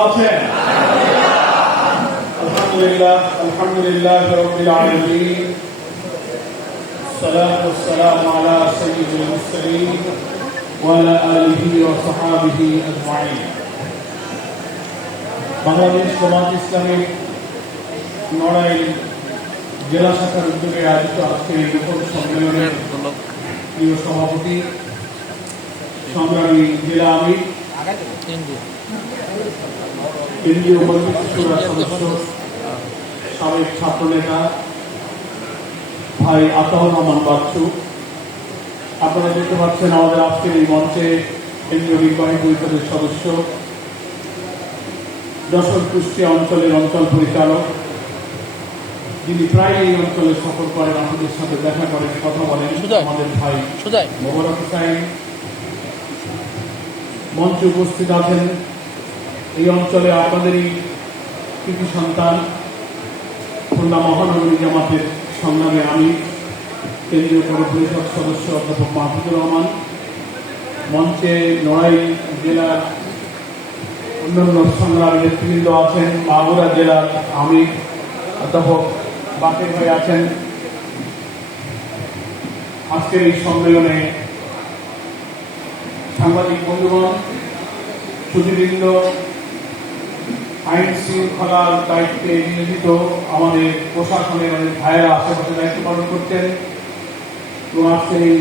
ভালো আছেন? আলহামদুলিল্লাহ, আলহামদুলিল্লাহ রাব্বিল আলামিন। সালাতু ওয়াসসালামু আলা সাইয়্যিদিল মুরসালিন ওয়া আলা আলিহি ওয়া সাহবিহি আজমাইন। বাংলাদেশ জামাত ইসলামী নড়াইল জেলা শাখার উদ্যোগে আয়োজিত আজকের এই গোপন সম্মেলনের প্রিয় সভাপতি, সংগ্রামী জেলা আমির, কেন্দ্রীয় মন্ত্রিসভার সদস্য, সাবেক ছাত্রনেতা ভাই আতাউর রহমান বাচ্চু, আপনারা দেখতে পাচ্ছেন আমাদের আজকের এই মঞ্চে কেন্দ্রীয় নির্বাহী পরিষদের সদস্য, যশোর কুষ্টিয়া অঞ্চলের অঞ্চল পরিচালক, যিনি প্রায় এই অঞ্চলে সফর করেন, আমাদের সাথে দেখা করেন, কথা বলেন, আমাদের ভাই মোবারক হোসাইন। মঞ্চে উপস্থিত আছেন এই অঞ্চলে আপনাদেরই কৃতি সন্তান, খুলনা মহানগরী জামাতের সংগ্রামে আমি কেন্দ্রীয় পরিষদ সদস্য অধ্যাপক মাহফুজুর রহমান। মঞ্চে নড়াইল জেলার অন্যান্য সংগ্রামী নেতৃবৃন্দ আছেন, মাগুরা জেলার আমির অধ্যাপক বাকের ভাই আছেন। আজকের এই সম্মেলনে সাংবাদিক বন্ধুগণ, সুধীবৃন্দ, আইন শৃঙ্খলার দায়িত্বে নিয়োজিত আমাদের প্রশাসনের অনেক ভাইয়েরা আশেপাশে দায়িত্ব পালন করতেন এবং আজকের এই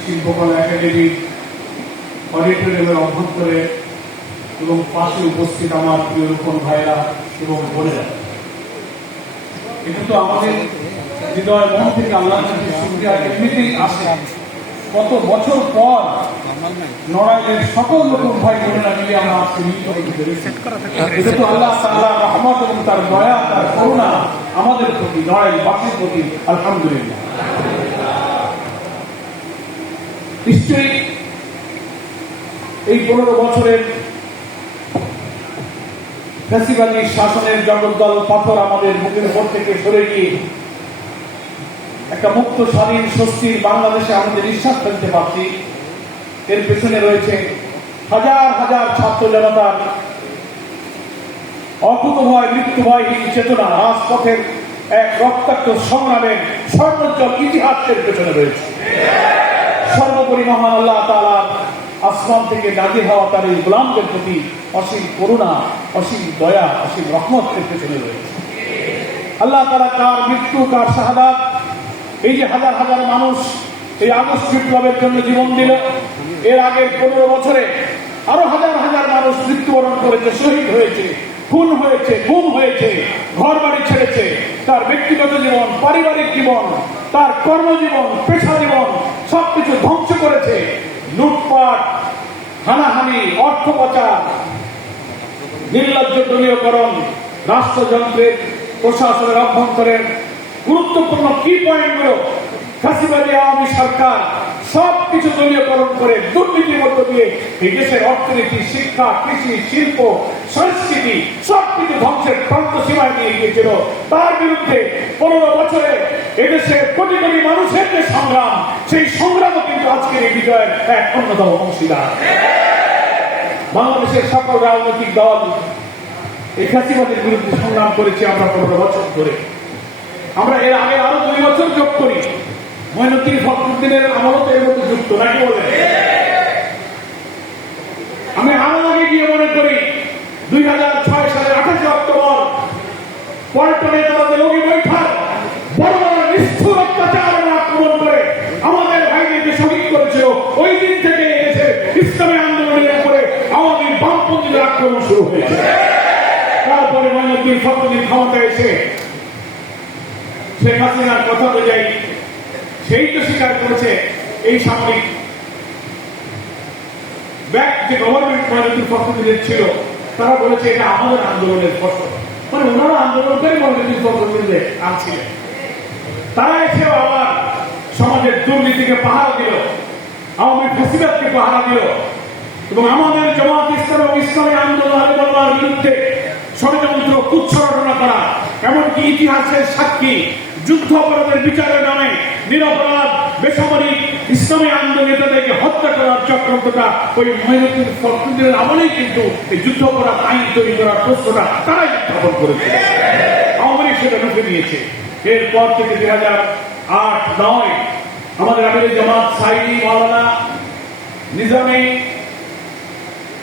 শিল্পকলা একাডেমির অডিটোরিয়ামের অভ্যন্তরে এবং পাশে উপস্থিত আমার প্রিয় রূপন ভাইয়েরা এবং বোনেরা, এটা তো আমাদের হৃদয় মন থেকে আল্লাহর কাছে শুকরিয়া এমনিতেই আসে। কত বছর পর নড়াইলের সকল রকম ভাই বোনেরা মিলে আমরা আজকে মিলিত হতে পেরেছি। এটা তো আল্লাহ তাআলার রহমত এবং তার দয়া, তার করুণা আমাদের প্রতি, নড়াইলবাসীর প্রতি। আলহামদুলিল্লাহ। নিশ্চয়ই এই 15 বছরের ফ্যাসিবাদী শাসনের জগদ্দল পাথর আমাদের বুকের উপর থেকে সরে গিয়ে একটা মুক্ত, স্বাধীন, স্বস্তির বাংলাদেশে আমাদের নিঃশ্বাস ফেলতে পারছি। এর পেছনে রয়েছে হাজার হাজার ছাত্র জনতার অকুতভয়, মৃত্যুভয়হীন চেতনা, রাজপথের এক রক্তাক্ত সংগ্রামের স্বর্ণোজ্জ্বল ইতিহাসের পেছনে রয়েছে। সর্বোপরি মহান আল্লাহ তাআলা আসমান থেকে নাযিল হওয়া তার এই গোলামদের প্রতি অসীম করুণা, অসীম দয়া, অসীম রহমতের পেছনে রয়েছে। আল্লাহ তাআলা কার মৃত্যু, কার শাহাদাত, এই যে হাজার হাজার মানুষ এই আগস্ট বিপ্লবের জন্য জীবন দিল, এর আগের 15 বছরে আরো হাজার হাজার মানুষ মৃত্যুবরণ করেছে, শহীদ হয়েছে, খুন হয়েছে, গুম হয়েছে, ঘর বাড়ি ছেড়েছে, তার ব্যক্তিগত জীবন, পারিবারিক জীবন, তার কর্মজীবন, পেশা জীবন সবকিছু ধ্বংস করেছে। লুটপাট, হানাহানি, অর্থ পাচার, নির্লজ্জ দলীয়করণ, রাষ্ট্রযন্ত্রের, প্রশাসনের অভ্যন্তরের গুরুত্বপূর্ণ কি পয়েন্টগুলো ফ্যাসিবাদী আওয়ামী সরকার সবকিছু দলীয়করণ করে দুর্নীতির মধ্য দিয়ে এই দেশের অর্থনীতি, শিক্ষা, কৃষি, শিল্প, সংস্কৃতি সবকিছু ধ্বংসের প্রান্ত সীমায় নিয়ে গিয়েছিল। তার বিরুদ্ধে 15 বছরে এদেশের কোটি কোটি মানুষের যে সংগ্রাম, সেই সংগ্রামও কিন্তু আজকের এই বিজয়ের এক অন্যতম অংশীদার। বাংলাদেশের সকল রাজনৈতিক দল এই ফ্যাসিবাদের বিরুদ্ধে সংগ্রাম করেছে আমরা 15 বছর ধরে। আমরা এর আগে আরো 2 বছর যোগ করি, মঈনুদ্দিন ফখরুদ্দিনের আমলও এর মধ্যে যুক্ত, নাকি বলেন? আমি আরো আগে গিয়ে মনে করি 2006 সালের 28 অক্টোবর পল্টনে তাদের লগি বৈঠক বড় বড় নিষ্ঠুর অত্যাচার আক্রমণ করে আমাদের ভাইদেরকে শহীদ করেছিল। ওই দিন থেকে এসে ইসলামী আন্দোলনের উপরে আওয়ামী বামপন্থীদের আক্রমণ শুরু হয়েছে। তারপরে মঈনুদ্দিন ফখরুদ্দিন ক্ষমতায় এসে শেখ হাসিনার কথা অনুযায়ী সেই তো স্বীকার করেছে এই সামরিক ব্যাক যে গভর্নমেন্ট মঈনুদ্দিন ফখরুদ্দিনের ছিল, তারা বলেছে এটা আমাদের আন্দোলনের ফসল। মানে ওনারা আন্দোলন করে মঈনুদ্দিন ফখরুদ্দিনকে আনছিলেন। তারা এসেও আবার সমাজের দুর্নীতিকে পাহারা দিল, আওয়ামী ফ্যাসিবাদকে পাহারা দিল এবং আমাদের জামাত ইসলাম এবং ইসলামী আন্দোলনের বিরুদ্ধে ষড়যন্ত্র, কুচ্ছরটনা করা, এমনকি ইতিহাসের সাক্ষী যুদ্ধ অপরাধের বিচারের নামে নিরপরাধ বেসামরিক ইসলামী আন্দোলন নেতাদেরকে হত্যা করার চক্রান্তটা ওই মহিনুদ্দিন ফখরুদ্দিনের আমলেই কিন্তু এই যুদ্ধাপরাধ আইন তৈরি করার প্রশ্নটা তারাই উত্থাপন করেছে। আওয়ামী লীগ সেটা রুখে নিয়েছে। এরপর থেকে 2008-9 আমাদের আমির জামাত সাইদি মাওলানা নিজামী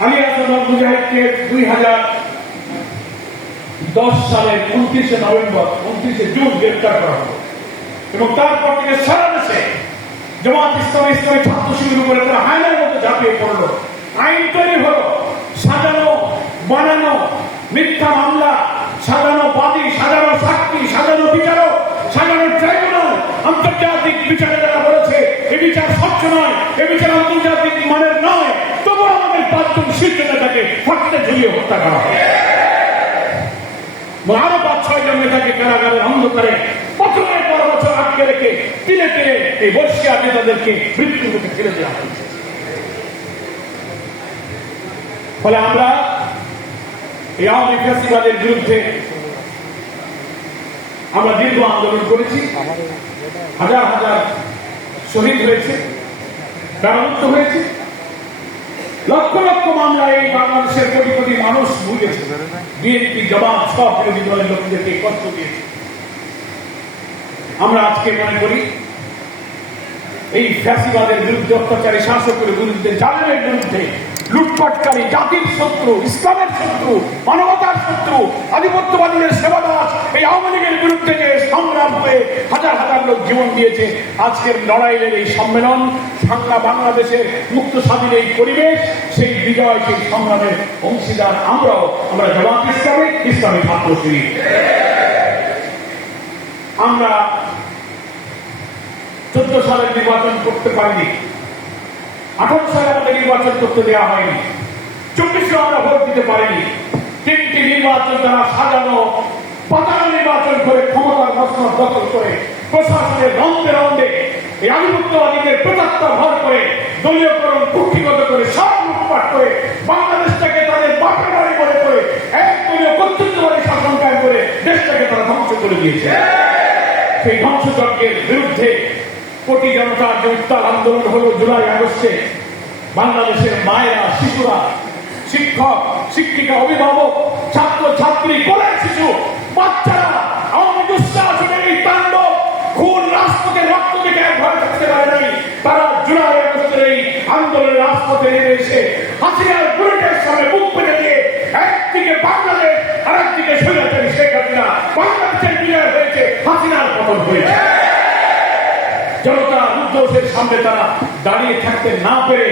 আলী আসাদ মুজাহিদকে 2010 সালের 29 নভেম্বর 29 জুন গ্রেফতার করা হলো এবং তারপর থেকে সারা দেশে জামাত ইসলামী ছাত্র শিবির উপরে তারা হায়নার মতো ঝাঁপিয়ে পড়লো। আইন তৈরি হলো, সাজানো বানানো মিথ্যা মামলা, সাজানো বাদী, সাজানো সাক্ষী, সাজানো বিচারক, সাজানো ট্রাইব্যুনাল। আন্তর্জাতিক বিচারে যারা বলেছে এ বিচার স্বচ্ছ নয়, এ বিচার আন্তর্জাতিক মানের নয়, তবু আমাদের 5 জন শীর্ষ নেতাকে ফাঁকিতে ঝুলিয়ে হত্যা করা হয়। আরো 5-6 জন নেতাকে কারাগারের অন্ধকারে বছরের পর বছর আটকে রেখে তীরে তীরে এই বর্ষিয়া নেতাদেরকে মৃত্যুর মুখে ফেলে দেওয়া হয়েছে। ফলে আমরা এই আওয়ামী ফ্যাসিবাদের বিরুদ্ধে আমরা দীর্ঘ আন্দোলন করেছি। হাজার হাজার শহীদ হয়েছে, প্রাণমুক্ত হয়েছে, লক্ষ লক্ষ মামলা এই বাংলাদেশের কোটি কোটি মানুষ ভুগেছে। বিএনপি জামাত সব বিরোধী দলের লোকদেরকে কষ্ট দিয়েছে। আমরা আজকে মনে করি এই ফ্যাসিবাদের বিরুদ্ধে, অত্যাচারী শাসকের বিরুদ্ধে, জালেমের বিরুদ্ধে, লুটপাটকারী জাতির শত্রু, ইসলামের শত্রু, মানবতার শত্রু, আধিপত্যবাদীদের সেবাদাস এই আওয়ামী লীগের বিরুদ্ধে যে সংগ্রাম হয়ে হাজার হাজার লোক জীবন দিয়েছে, আজকের লড়াইয়ের এই সম্মেলন, সারা বাংলাদেশের মুক্ত স্বাধীন এই পরিবেশ, সেই বিজয়, সেই সংগ্রামের অংশীদার আমরাও। আমরা জামাত ইসলামী ছাত্র শিবির। আমরা 14 সালের নির্বাচন করতে পারিনি, 18 সালে আমাদের নির্বাচন করতে দেওয়া হয়নি, 24 আমরা ভোট দিতে পারিনি। 3টি নির্বাচন তারা সাজানো পাতানো নির্বাচন করে ক্ষমতার মসনদ দখল করে প্রশাসনের রন্ধে রন্ধে এই আধিপত্যবাদীদের প্রতাত্তা ভর করে দলীয়করণ কুক্ষিগত করে সব লুটপাট করে বাংলাদেশটাকে তাদের বাপের বাড়ি মনে করে এক দলীয় কর্তৃত্ববাদী শাসন কায়েম করে দেশটাকে তারা ধ্বংস করে দিয়েছে। সেই ধ্বংসযজ্ঞের বিরুদ্ধে কোটি জনতার যে উত্তাল আন্দোলন হলো জুলাই আগস্টে, বাংলাদেশের মায়েরা, শিশুরা, শিক্ষক, শিক্ষিকা, অভিভাবক, ছাত্র ছাত্রী, কোলের শিশু, বাচ্চারা আওয়ামী দুঃশাসনের এই তাণ্ডব, খুন, রাজপথে রক্ত দেখে এক ঘরে থাকতে পারে নাই। তারা জুলাই আগস্টের এই আন্দোলনের রাজপথে নেমে এসে হাসিনার বুলেটের সামনে বুক পেতে দিয়ে একদিকে বাংলাদেশ আর একদিকে স্বৈরাচারী শেখ হাসিনা, বাংলাদেশের বিজয় হয়েছে, হাসিনার পতন হয়েছে। জনতা উদ্যোগের সামনে তারা দাঁড়িয়ে থাকতে না পেরে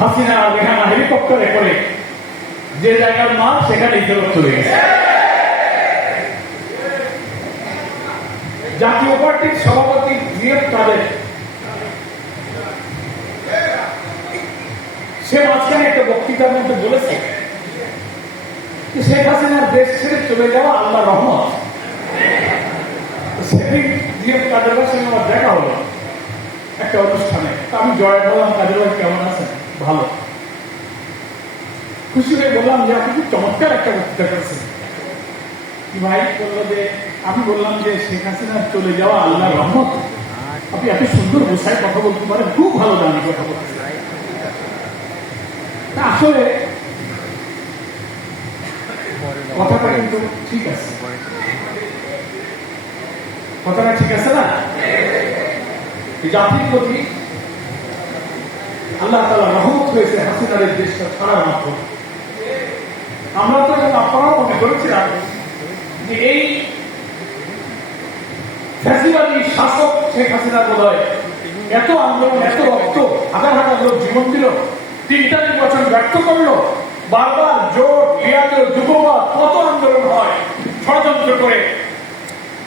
হাসিনা রেহানা হেলিকপ্টারে করে যে জায়গার মাল সেখানেই ফেরত চলে গেছে। জাতীয় পার্টির সভাপতি জিএফ কাদের সে মাঝখানে একটা বক্তৃতার মধ্যে বলেছে শেখ হাসিনার দেশ ছেড়ে চলে যাওয়া আল্লাহর রহমত। সেদিন জিএফ কাদের সঙ্গে আমার দেখা হলো একটা অনুষ্ঠানে। আমি জয় বললাম, কাদের ভাই কেমন আছেন? ভালো। খুশি হয়ে বললাম যে আপনি খুব চমৎকার একটা বক্তৃতা করছেন। ভাই বললো যে, আমি বললাম যে শেখ হাসিনার চলে যাওয়া আল্লাহর রহমত। আপনি এত সুন্দর বোঝায় কথা বলতে পারেন, খুব ভালো জানি কথা বলতে। আসলে কথাটা কিন্তু ঠিক আছে, কথাটা ঠিক আছে না? জাতির প্রতি আল্লাহ তাআলা রহমত হয়েছে হাসিনার দেশটা ছাড়ার মাধ্যমে। আমরা তো আপনারাও মনে করেছিলাম যে এই ফ্যাসিবাদী শাসক শেখ হাসিনার বোধহয় এত আন্দোলন, এত রক্ত, হাজার হাজার লোক জীবন দিল, 3টা নির্বাচন ব্যর্থ করলো, বারবার জোট, ইয়াদ, যুগবাদ, কত আন্দোলন হয়, ষড়যন্ত্র করে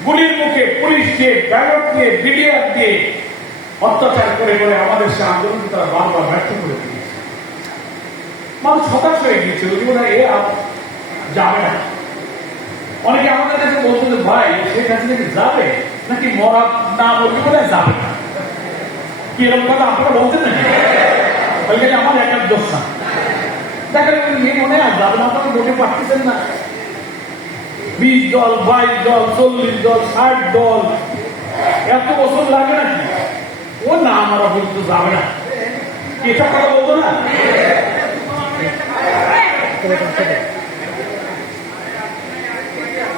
গুলির মুখে পুলিশ দিয়ে, ব্যালট দিয়ে, বিডিআর দিয়ে অত্যাচার করে বলে আমাদের সে আন্দোলনকে তারা বারবার ব্যর্থ করে দিয়েছে। মানুষ হতাশ হয়ে গিয়েছিল, জীবনে এ আর যাবে না। অনেকে আমাদের কাছে বলতো যে ভাই শেখ হাসিনা কি যাবে নাকি মরা না বলতে বলে যাবে না, কি এরকম কথা আপনারা বলতেন নাকি? ওই কাজে আমার একার দোষ না। দেখা গেল মনে হয় যাবে না, আপনারা বলতে পারতেছেন না। 20 দল, 22 দল, 40 দল, 60 দল, এত বছর লাগে নাকি? ও না, আমরা বলতে যাবে না, এটা কথা বলবো না।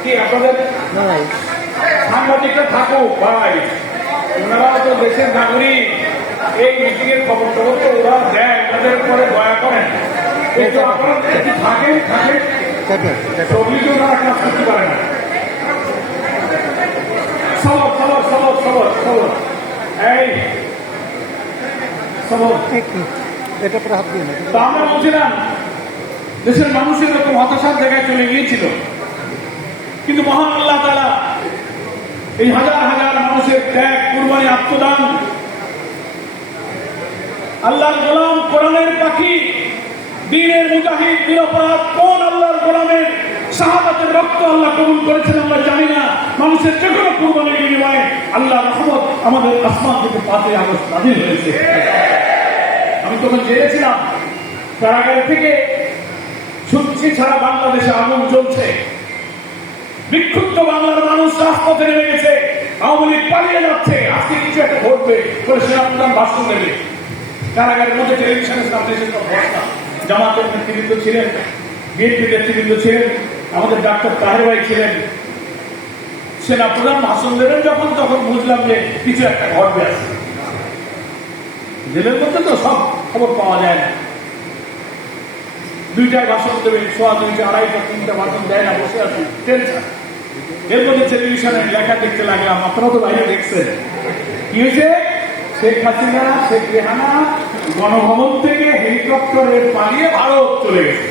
কি আপনাদের সাংবাদিকরা থাকুক ভাই, ওনারা তো দেশের নাগরিক, এই মিটিং এর খবর টবর তো ওরা দেয়, ওনাদের উপরে দয়া করেন। কিন্তু আপনারা থাকেন ওনারা কাজ করতে পারে না। সবর সবর সবর সবর সবর এই সবর। আমরা বলছিলাম দেশের মানুষের এরকম হতাশার জায়গায় চলে গিয়েছিল, কিন্তু মহান আল্লাহ তাআলা এই হাজার হাজার মানুষের ত্যাগ, কুরবানি, আত্মদান, আল্লাহর গোলাম, কোরআনের পাখি, দ্বীনের মুজাহিদ, নিরপরাধ কোন আল্লাহর গোলামের শাহাদাতের রক্ত আল্লাহ কবুল করেছেন আমরা জানি না। মানুষের যে কোনো কুরবানির বিনিময়ে আল্লাহর রহমত আমাদের আসমান থেকে 5 আগস্ট নাযিল হয়েছে। আমি তখন জেনেছিলাম কারাগার থেকে শুনছি সারা বাংলাদেশে আগুন চলছে, বিক্ষুব্ধ বাংলার মানুষ রাজপথে নেমে গেছে, আওয়ামী লীগ পালিয়ে যাচ্ছে, আজকে কিছু একটা ঘটবে বলে সেনাপ্রধান ভাষণ দেবে। কারাগারের মধ্যে টেলিভিশনের সামনে বসতাম, জামাতের নেতৃবৃন্দ ছিলেন, বিএনপির নেতৃবৃন্দ ছিলেন, আমাদের ডাক্তার তাহের ভাই ছিলেন। সেনাপ্রধান ভাষণ দেবেন যখন, তখন বুঝলাম যে কিছু একটা ঘটবে আছে। জেলের মধ্যে তো সব খবর পাওয়া যায় না, 2টায় ভাষণ দেবেন, 2:30, 2:30, 3টা ভাষণ দেয় না, বসে আছি টেনশন। এর মধ্যে টেলিভিশনে লেখা দেখতে লাগলাম, আপনারা তো বাইরে দেখছেন কি হয়েছে। শেখ হাসিনা, শেখ রেহানা গণভবন থেকে হেলিকপ্টারে পালিয়ে ভারত চলে গেছে।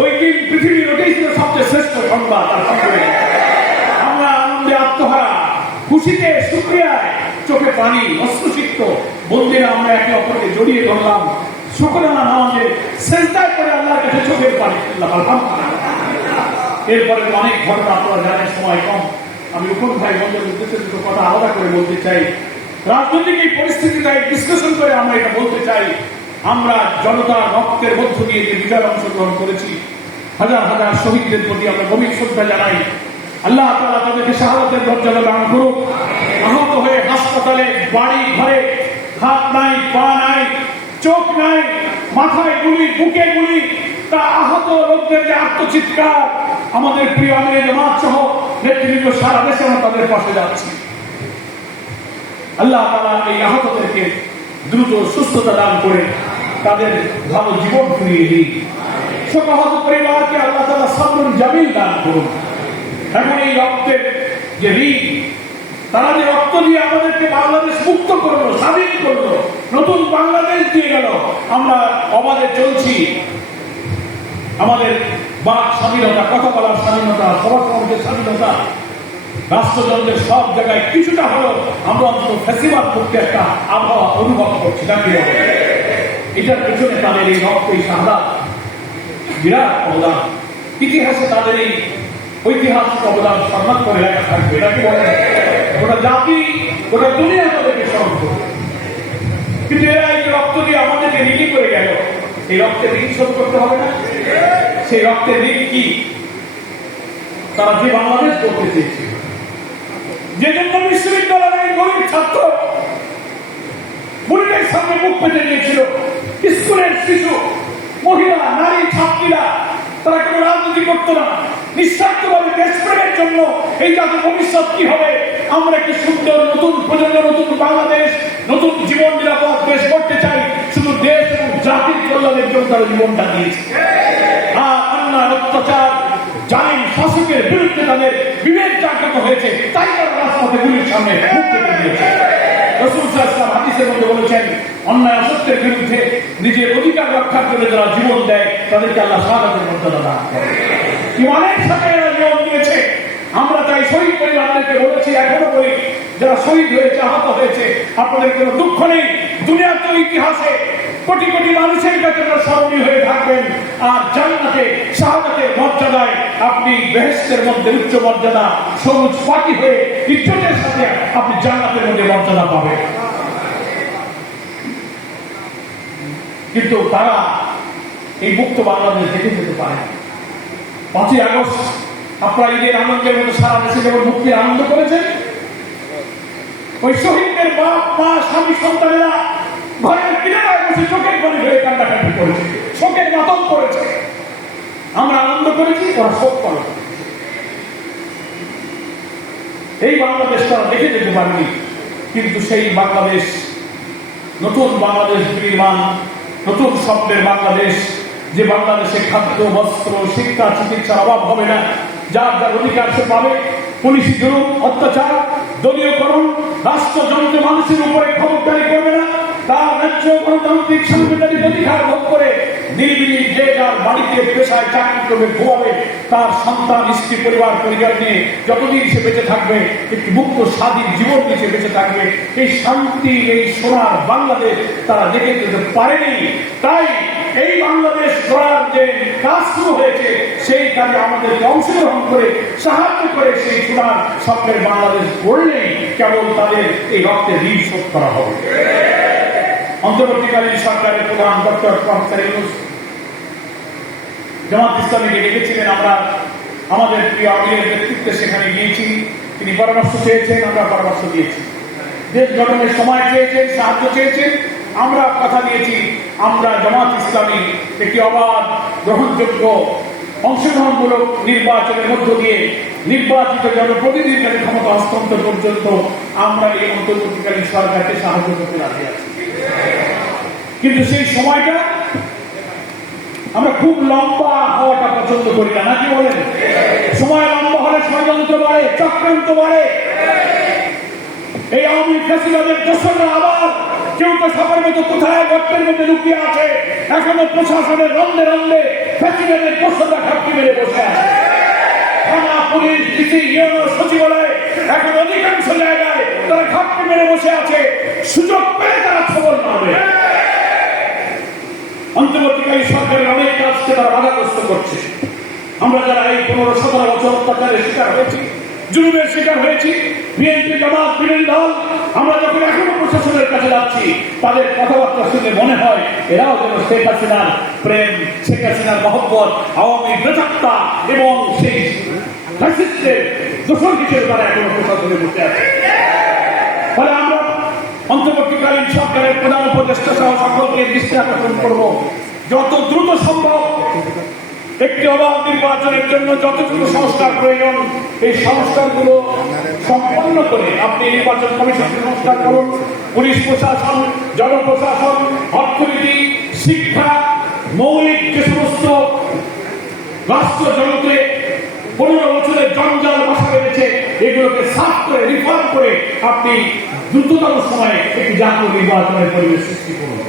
ওই দিন পৃথিবীর ওটাই ছিল সবচেয়ে শ্রেষ্ঠ সংবাদ। আমরা আনন্দে আত্মহারা, খুশিতে, শুকরিয়ায় চোখে পানি, অশ্রুসিক্ত বন্দিরা আমরা একে অপরকে জড়িয়ে ধরলাম, শুকরানা নামাজে সেজদায় করে আল্লাহর কাছে চোখের পানি। এরপরে অনেক ঘটনা আপনারা জানেন, সময় কম। আমি উপর ভাই বন্ধের উদ্দেশ্যে দুটো কথা আলাদা করে বলতে চাই। রাজনৈতিক এই পরিস্থিতিটা বিশ্লেষণ করে আমরা এটা বলতে চাই, আমরা জনতার রক্তের মধ্য দিয়ে যে বিজয় অংশগ্রহণ করেছি, হাজার হাজার শহীদদের প্রতি আমরা গভীর শ্রদ্ধা জানাই। আল্লাহ তাআলা তাদেরকে শাহাদাতের মর্যাদা দান করুক। আহত হয়ে হাসপাতালে, বাড়ি ঘরে হাত নাই, পা নাই, চোখ নাই, মাথায় গুলি, বুকে গুলি, তা আহত লোকদের যে আত্মচিৎকার, আমাদের প্রিয় আমিরে জামাত সহ নেতৃবৃন্দ সারা দেশে আমরা তাদের পাশে যাচ্ছি। আল্লাহ তাআলা এই আহতদেরকে দ্রুত সুস্থতা দান করে তাদের ভালো জীবন ফিরিয়ে দিন। শোকাহত পরিবারকে আল্লাহ তাআলা সাবরুল জামিল দান করুন। এখন এই রক্তের যে ঋণ, তারা যে রক্ত দিয়ে আমাদেরকে বাংলাদেশ মুক্ত করলো, স্বাধীন করলো, নতুন বাংলাদেশ দিয়ে গেল, আমরা অবাধে চলছি। আমাদের বাক স্বাধীনতা, কথা বলার স্বাধীনতা, সভাসমিতির স্বাধীনতা, রাষ্ট্রযন্ত্রের সব জায়গায় কিছুটা হলেও আমরা অন্তত ফ্যাসিবাদ করতে একটা আবহাওয়া অনুভব করছি না কি? এটার পেছনে তাদের এই রক্ত, এই শাহাদাত বিরাট অবদান। ইতিহাসে তাদের এই ঐতিহাসিক অবদান সম্মান করে লেখা থাকবে, এটা কি বলে? গোটা জাতি, গোটা দুনিয়া তাদেরকে স্মরণ করবে। কিন্তু এরা এই রক্ত দিয়ে আমাদেরকে ঋণী করে গেল, এই রক্তের ঋণ শোধ করতে হবে না? সেই রক্তের ঋণ কি? তারা যে বাংলাদেশ করতে চেয়েছিল, যে জন্য বিশ্ববিদ্যালয়ের গরিব ছাত্র বুলেটের সামনে মুখ পেতে দিয়েছিল, স্কুলের শিশু, মহিলা, নারী, ছাত্রীরা, তারা কোনো রাজনীতি করতো না, নিঃস্বার্থভাবে দেশপ্রেমের জন্য এই জাতির ভবিষ্যৎ কি হবে, আমরা একটি সুন্দর নতুন প্রজন্ম, নতুন বাংলাদেশ, নতুন জীবন নিরাপদ দেশ করতে চাই, শুধু দেশ এবং জাতির কল্যাণের জন্য তারা জীবনটা দিয়েছে। আর অন্যায়, অত্যাচার, জালিম শাসকের বিরুদ্ধে তাদের বিবেক জাগ্রত হয়েছে, তাই তারা রাজপথে গুলির সামনে মুখ পেতে দিয়েছে। রাসূল সাল্লাল্লাহু আলাইহি ওয়াসাল্লাম হাদিসের মধ্যে বলেছেন, অন্যায় অসত্যের বিরুদ্ধে নিজের অধিকার রক্ষার জন্য যারা জীবন দেয় তাদেরকে আল্লাহ শাহাদাতের মর্যাদা দান করে। ইমানের সাথে এরা জীবন দিয়েছে। আমরা তাই শহীদ পরিবারদেরকে বলেছি, এখনো বলি, যারা শহীদ হয়েছে, আহত হয়েছে, আপনাদের কোনো দুঃখ নেই। দুনিয়ার তো ইতিহাসে কোটি কোটি মানুষের কাছে স্মরণীয় হয়ে থাকবেন। আর জান্নাতে শাহাদাতের মর্যাদায় আপনি বেহেশতের মধ্যে উচ্চ মর্যাদা, সবুজ পাখি হয়ে ইজ্জতের সাথে আপনি জান্নাতের মধ্যে মর্যাদা পাবেন। কিন্তু তারা এই মুক্ত বাংলাদেশ দেখে যেতে পারে। 5ই আগস্ট আপনারা ঈদের আনন্দের মতো সারা দেশে যেমন মুক্তির আনন্দ করেছেন, ওই শহীদদের বাপ মা স্বামী সন্তানেরা ঘরের কিনারায় বসে চোখের পানি হয়ে কান্নাকাটি করেছে, শোকের মাতম করেছে। আমরা আনন্দ করেছি, ওরা শোক করে। এই বাংলাদেশ তারা দেখে যেতে পারেনি, কিন্তু সেই বাংলাদেশ, নতুন বাংলাদেশ বিনির্মাণ, নতুন স্বপ্নের বাংলাদেশ, যে বাংলাদেশে খাদ্য বস্ত্র শিক্ষা চিকিৎসার অভাব হবে না, যার যার অধিকার সে পাবে, পুলিশি জুলুম অত্যাচার দলীয়করণ রাষ্ট্রযন্ত্র মানুষের উপরে ক্ষমতারি করবে না, তার ন্যায্য গণতান্ত্রিক সাংবিধানিক অধিকার ভোগ করে নিরিবিলি যে যার বাড়িতে পেশায় চাকরি করবে, ঘুমাবে, তার সন্তান স্ত্রী পরিবার পরিবার নিয়ে যতদিন সে বেঁচে থাকবে একটি মুক্ত স্বাধীন জীবন নিয়ে সে বেঁচে থাকবে। এই শান্তি, এই সোনার বাংলাদেশ তারা দেখে যেতে পারেনি। তাই এই বাংলাদেশ গড়ার যে কাজ শুরু হয়েছে, সেই কাজে আমাদেরকে অংশগ্রহণ করে সাহায্য করে সেই সোনার স্বপ্নের বাংলাদেশ গড়লেই কেবল তাদের এই রক্তের ঋণ শোধ করা হবে। অন্তর্বর্তীকালীন সরকারের প্রধান ডক্টর প্রফেসর ইউনূস জামাত ইসলামীকে ডেকেছিলেন। আমরা আমাদের প্রিয় আমিরের নেতৃত্বে সেখানে গিয়েছি, তিনি পরামর্শ চেয়েছেন, আমরা পরামর্শ দিয়েছি। দেশ গঠনের সময় চেয়েছেন, সাহায্য চেয়েছেন, আমরা কথা দিয়েছি আমরা জামাত ইসলামী একটি অবাধ গ্রহণযোগ্য অংশগ্রহণমূলক নির্বাচনের মধ্য দিয়ে নির্বাচিত জনপ্রতিনিধিদের ক্ষমতা হস্তান্তর পর্যন্ত আমরা এই অন্তর্বর্তীকালীন সরকারকে সাহায্য করতে রাজি আছি। কিন্তু সেই সময়টা আমরা খুব লম্বা হওয়াটা পছন্দ করি না, নাকি বলেন? সময় লম্বা হলে ষড়যন্ত্র বাড়ে, চক্রান্ত বাড়ে। এই আওয়ামী ফ্যাসিবাদের দোসররা আবার কেউ তো সবার মতো কোথায় গর্তের মধ্যে লুকিয়ে আছে, এখনো প্রশাসনের রন্ধে রন্ধে ফ্যাসিবাদের দোসররা ঘাপটি মেরে বসে আছে। থানা, পুলিশ, ডিসি, ইউনো, সচিবালয়, এখন অধিকাংশ জায়গায় তারা ঘাপটি মেরে বসে আছে। সুযোগ পেলে তারা খবর মারবে। অন্তর্বর্তীকালীন সরকারের অনেক কাজকে তারা বাধাগ্রস্ত করছে। আমরা যারা এই 15-17 বছর অত্যাচারের শিকার হয়েছি, জুলুমের শিকার হয়েছি, বিএনপি জামাত বিরোধী দল, আমরা যখন এখনো প্রশাসনের কাছে যাচ্ছি, তাদের কথাবার্তা শুনে মনে হয় এরাও যেন শেখ হাসিনার প্রেম, শেখ হাসিনার মহব্বত, আওয়ামী বেচাত্তা এবং সেই ফ্যাসিস্টের দোষর হিসেবে তারা এখনো প্রশাসনে বসে আছে। ফলে আমরা অন্তর্বর্তীকালীন সরকারের প্রধান উপদেষ্টা সহ সকলকে দৃষ্টি আকর্ষণ করব, যত দ্রুত সম্ভব একটি অবাধ নির্বাচনের জন্য যতটুকু সংস্কার প্রয়োজন, এই সংস্কারগুলো সম্পন্ন করে আপনি নির্বাচন কমিশন সংস্কার করুন, পুলিশ প্রশাসন, জনপ্রশাসন, অর্থনীতি, শিক্ষা, মৌলিক যে সমস্ত রাষ্ট্রযন্ত্রে 15 বছরের জঞ্জাল বসা বেড়েছে, এগুলোকে সাফ করে রিফর্ম করে আপনি দ্রুততম সময়ে একটি জাতীয় নির্বাচনের পরিবেশ সৃষ্টি করুন।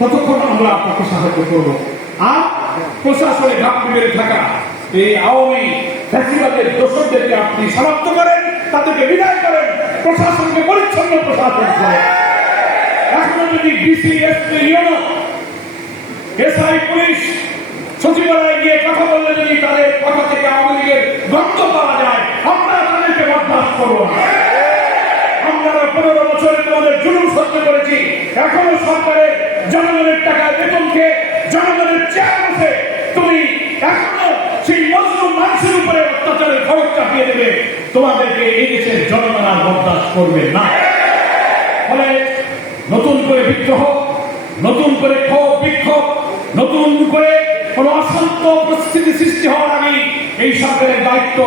ততক্ষণ আমরা আপনাকে সাহায্য করব। আর প্রশাসনে ঘাপটি মেরে থাকা এই আওয়ামী ফ্যাসিবাদের দোষরদেরকে আপনি সমাপ্ত করেন, তাদেরকে বিদায় করেন, প্রশাসনকে পরিচ্ছন্ন প্রশাসন করেন। এখনো যদি DC, SP, UNO, SI, police সচিবালয়ে গিয়ে কথা বললে যদি তাদের কথা থেকে আওয়ামী লীগের গন্ধ পাওয়া যায়, আমরা তাদেরকে বরদাস্ত করব না। আমরা 15 বছরে তোমাদের জুলুম সহ্য করেছি, এখনো সরকারের জনগণের টাকায় বেতন খেয়ে জনগণের চেয়ার বসে তুমি এখনো সেই মজলুম মানুষের উপরে অত্যাচারের খরচ চাপিয়ে দেবে। তোমাদেরকে এই দেশের জনগণ আর বরদাস্ত করবে না। ফলে নতুন করে বিদ্রোহ, নতুন করে ক্ষোভ বিক্ষোভ, নতুন করে কোন অশান্ত পরিস্থিতি সৃষ্টি হওয়ার আগে এই সরকারের দায়িত্ব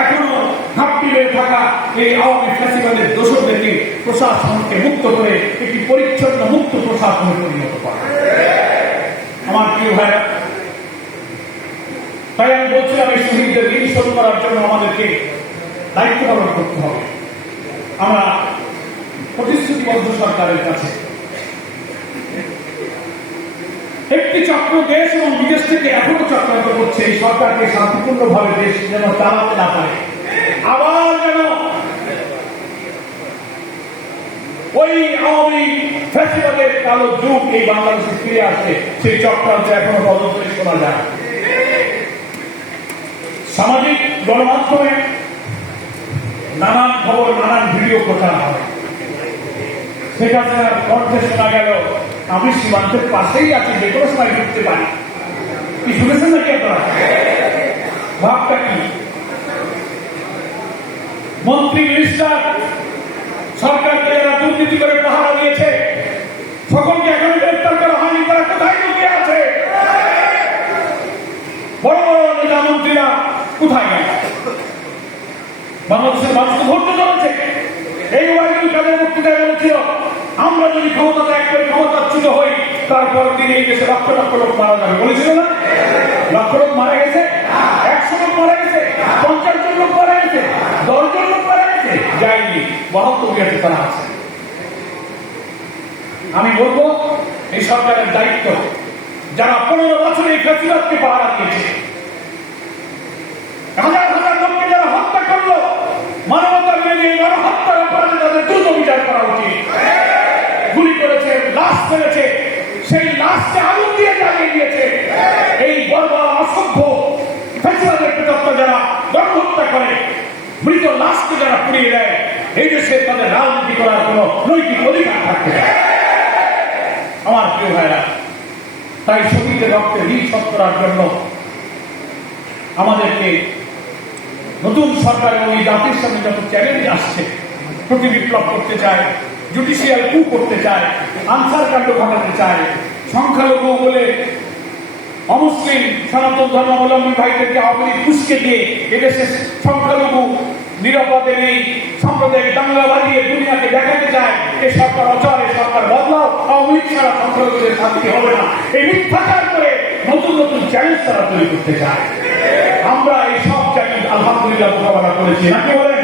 এখনো ঘাপটি মেরে থাকা এই আওয়ামী ফ্যাসিবাদের দোষরদেরকে প্রশাসনকে মুক্ত করে একটি পরিচ্ছন্ন মুক্ত প্রশাসনে পরিণত করা। আমার প্রিয় ভাইরা, তাই আমি বলছিলাম এই শহীদদের ঋণ শোধ করার জন্য আমাদেরকে দায়িত্ব পালন করতে হবে। আমরা প্রতিশ্রুতিবদ্ধ সরকারের কাছে। একটি চক্র দেশ এবং বিদেশ থেকে এখনো চক্রান্ত করছে এই সরকারকে শান্তিপূর্ণভাবে দেশ যেন চালাতে না পারে, আবার যেন ওই আওয়ামী ফ্যাসিবাদের কালো যুগ এই বাংলাদেশে ফিরে আসে, সেই চক্রান্ত এখনো পদক্ষেপ শোনা যায়। সামাজিক গণমাধ্যমে নানান খবর, নানান ভিডিও প্রচার হয়। সেখানে কণ্ঠে শোনা গেল আমি সীমান্তের পাশেই আছি, যে কোনো সময় ঢুকতে পারি। কি শুনেছেন নাকি আপনারা? ভাবটা কি? মন্ত্রী মিনিস্টার সরকারকে যারা দুর্নীতি করে পাহারা দিয়েছে সকলকে এখনো গ্রেফতার করা হয়নি। তারা কোথায় লুকিয়ে আছে? বড় বড় নেতা মন্ত্রীরা কোথায় গেল? বাংলাদেশের মানুষ তো ভোট চলেছে। এই ওয়াইদুল কাদের বক্তৃতায় বলেছিল, আমরা যদি ক্ষমতা ত্যাগ করে ক্ষমতাচ্যুত হই তারপর তিনি এই দেশে লক্ষ লক্ষ লোক মারা যাবে বলেছিল না? লক্ষ লোক মারা গেছে, 100 লোক মারা গেছে, 50 জন লোক মারা গেছে, 10 জন লোক মারা গেছে, যায়নি। 72 তারা আছে। আমি বলবো এই সরকারের দায়িত্ব যারা 15 বছর এই ফ্যাসিবাদকে পাহারা দিয়েছে, হাজার হাজার লোককে যারা হত্যা করলো, মানবতা বিরোধী গণহত্যার অপরাধে তাদের দ্রুত বিচার করা উচিত। গুলি করেছে, লাশ ফেলেছে, সেই লাশকে আগুন দিয়ে জ্বালিয়ে দিয়েছে। এই বর্বর অসভ্য ফ্যাসিবাদের প্রেতাত্মা যারা গণহত্যা করে, মৃত লাশকে যারা পুড়িয়ে দেয়, এই দেশে তাদের রাজনীতি করার কোন নৈতিক অধিকার থাকতে পারে। আমার প্রিয় ভাইরা, তাই শহীদের রক্তে নিঃশব্দ করার জন্য আমাদেরকে নতুন সরকার এবং এই জাতির সামনে যত চ্যালেঞ্জ আসছে, প্রতি বিপ্লব করতে চায়, জুডিশিয়াল কু করতে চায়, আনসার কাণ্ড ঘটাতে চায়, সংখ্যালঘু বলে অমুসলিম সনাতন ধর্মাবলম্বী ভাইদেরকে আওয়ামী লীগ উস্কে দিয়ে এদেশে সংখ্যালঘু নিরাপদে নেই, সাম্প্রদায়িক দাঙ্গা বাজিয়ে দুনিয়াকে দেখাতে চায় এই সরকার অচল, এই সরকার বদলাও, আওয়ামী লীগ ছাড়া সংখ্যালঘুদের শান্তি হবে না, এই মিথ্যাচার করে নতুন নতুন চ্যালেঞ্জ তারা তৈরি করতে চায়। আমরা এই সব চ্যালেঞ্জ আলহামদুলিল্লাহ মোকাবেলা করেছি। নাকি বলেন?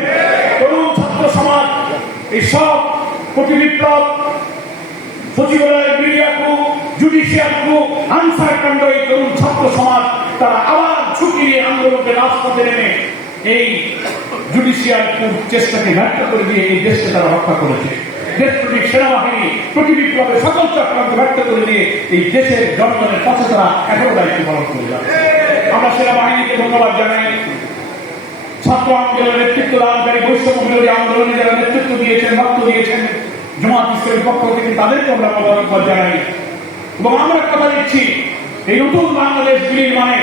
তরুণ ছাত্র সমাজ এই সব প্রতি বিপ্লব, সচিবালয়ের মিডিয়া কু, জুডিশিয়াল কু, আনসার কাণ্ড, এই তরুণ ছাত্র সমাজ তারা আবার ঝুঁকি নিয়ে আন্দোলনকে রাজপথে নেমে এই জুডিশিয়াল কুর চেষ্টাকে ব্যর্থ করে দিয়ে এই দেশকে তারা রক্ষা করেছে। দেশপ্রেমিক সেনাবাহিনী প্রতি বিপ্লবে সকল চক্রান্ত ব্যর্থ করে দিয়ে এই দেশের জনগণের পাশে তারা এখনো দায়িত্ব পালন করে যাচ্ছে। আমরা সেনাবাহিনীকে ধন্যবাদ জানাই। ছাত্র আন্দোলনের নেতৃত্ব দানকারী, বৈষম্য বিরোধী আন্দোলনে যারা নেতৃত্ব দিয়েছেন, রক্ত দিয়েছেন, জামাত ইসলামীর পক্ষ থেকে তাদেরকে আমরা মোবারকবাদ জানাই। এবং আমরা কথা দিচ্ছি, এই নতুন বাংলাদেশ বিনির্মাণে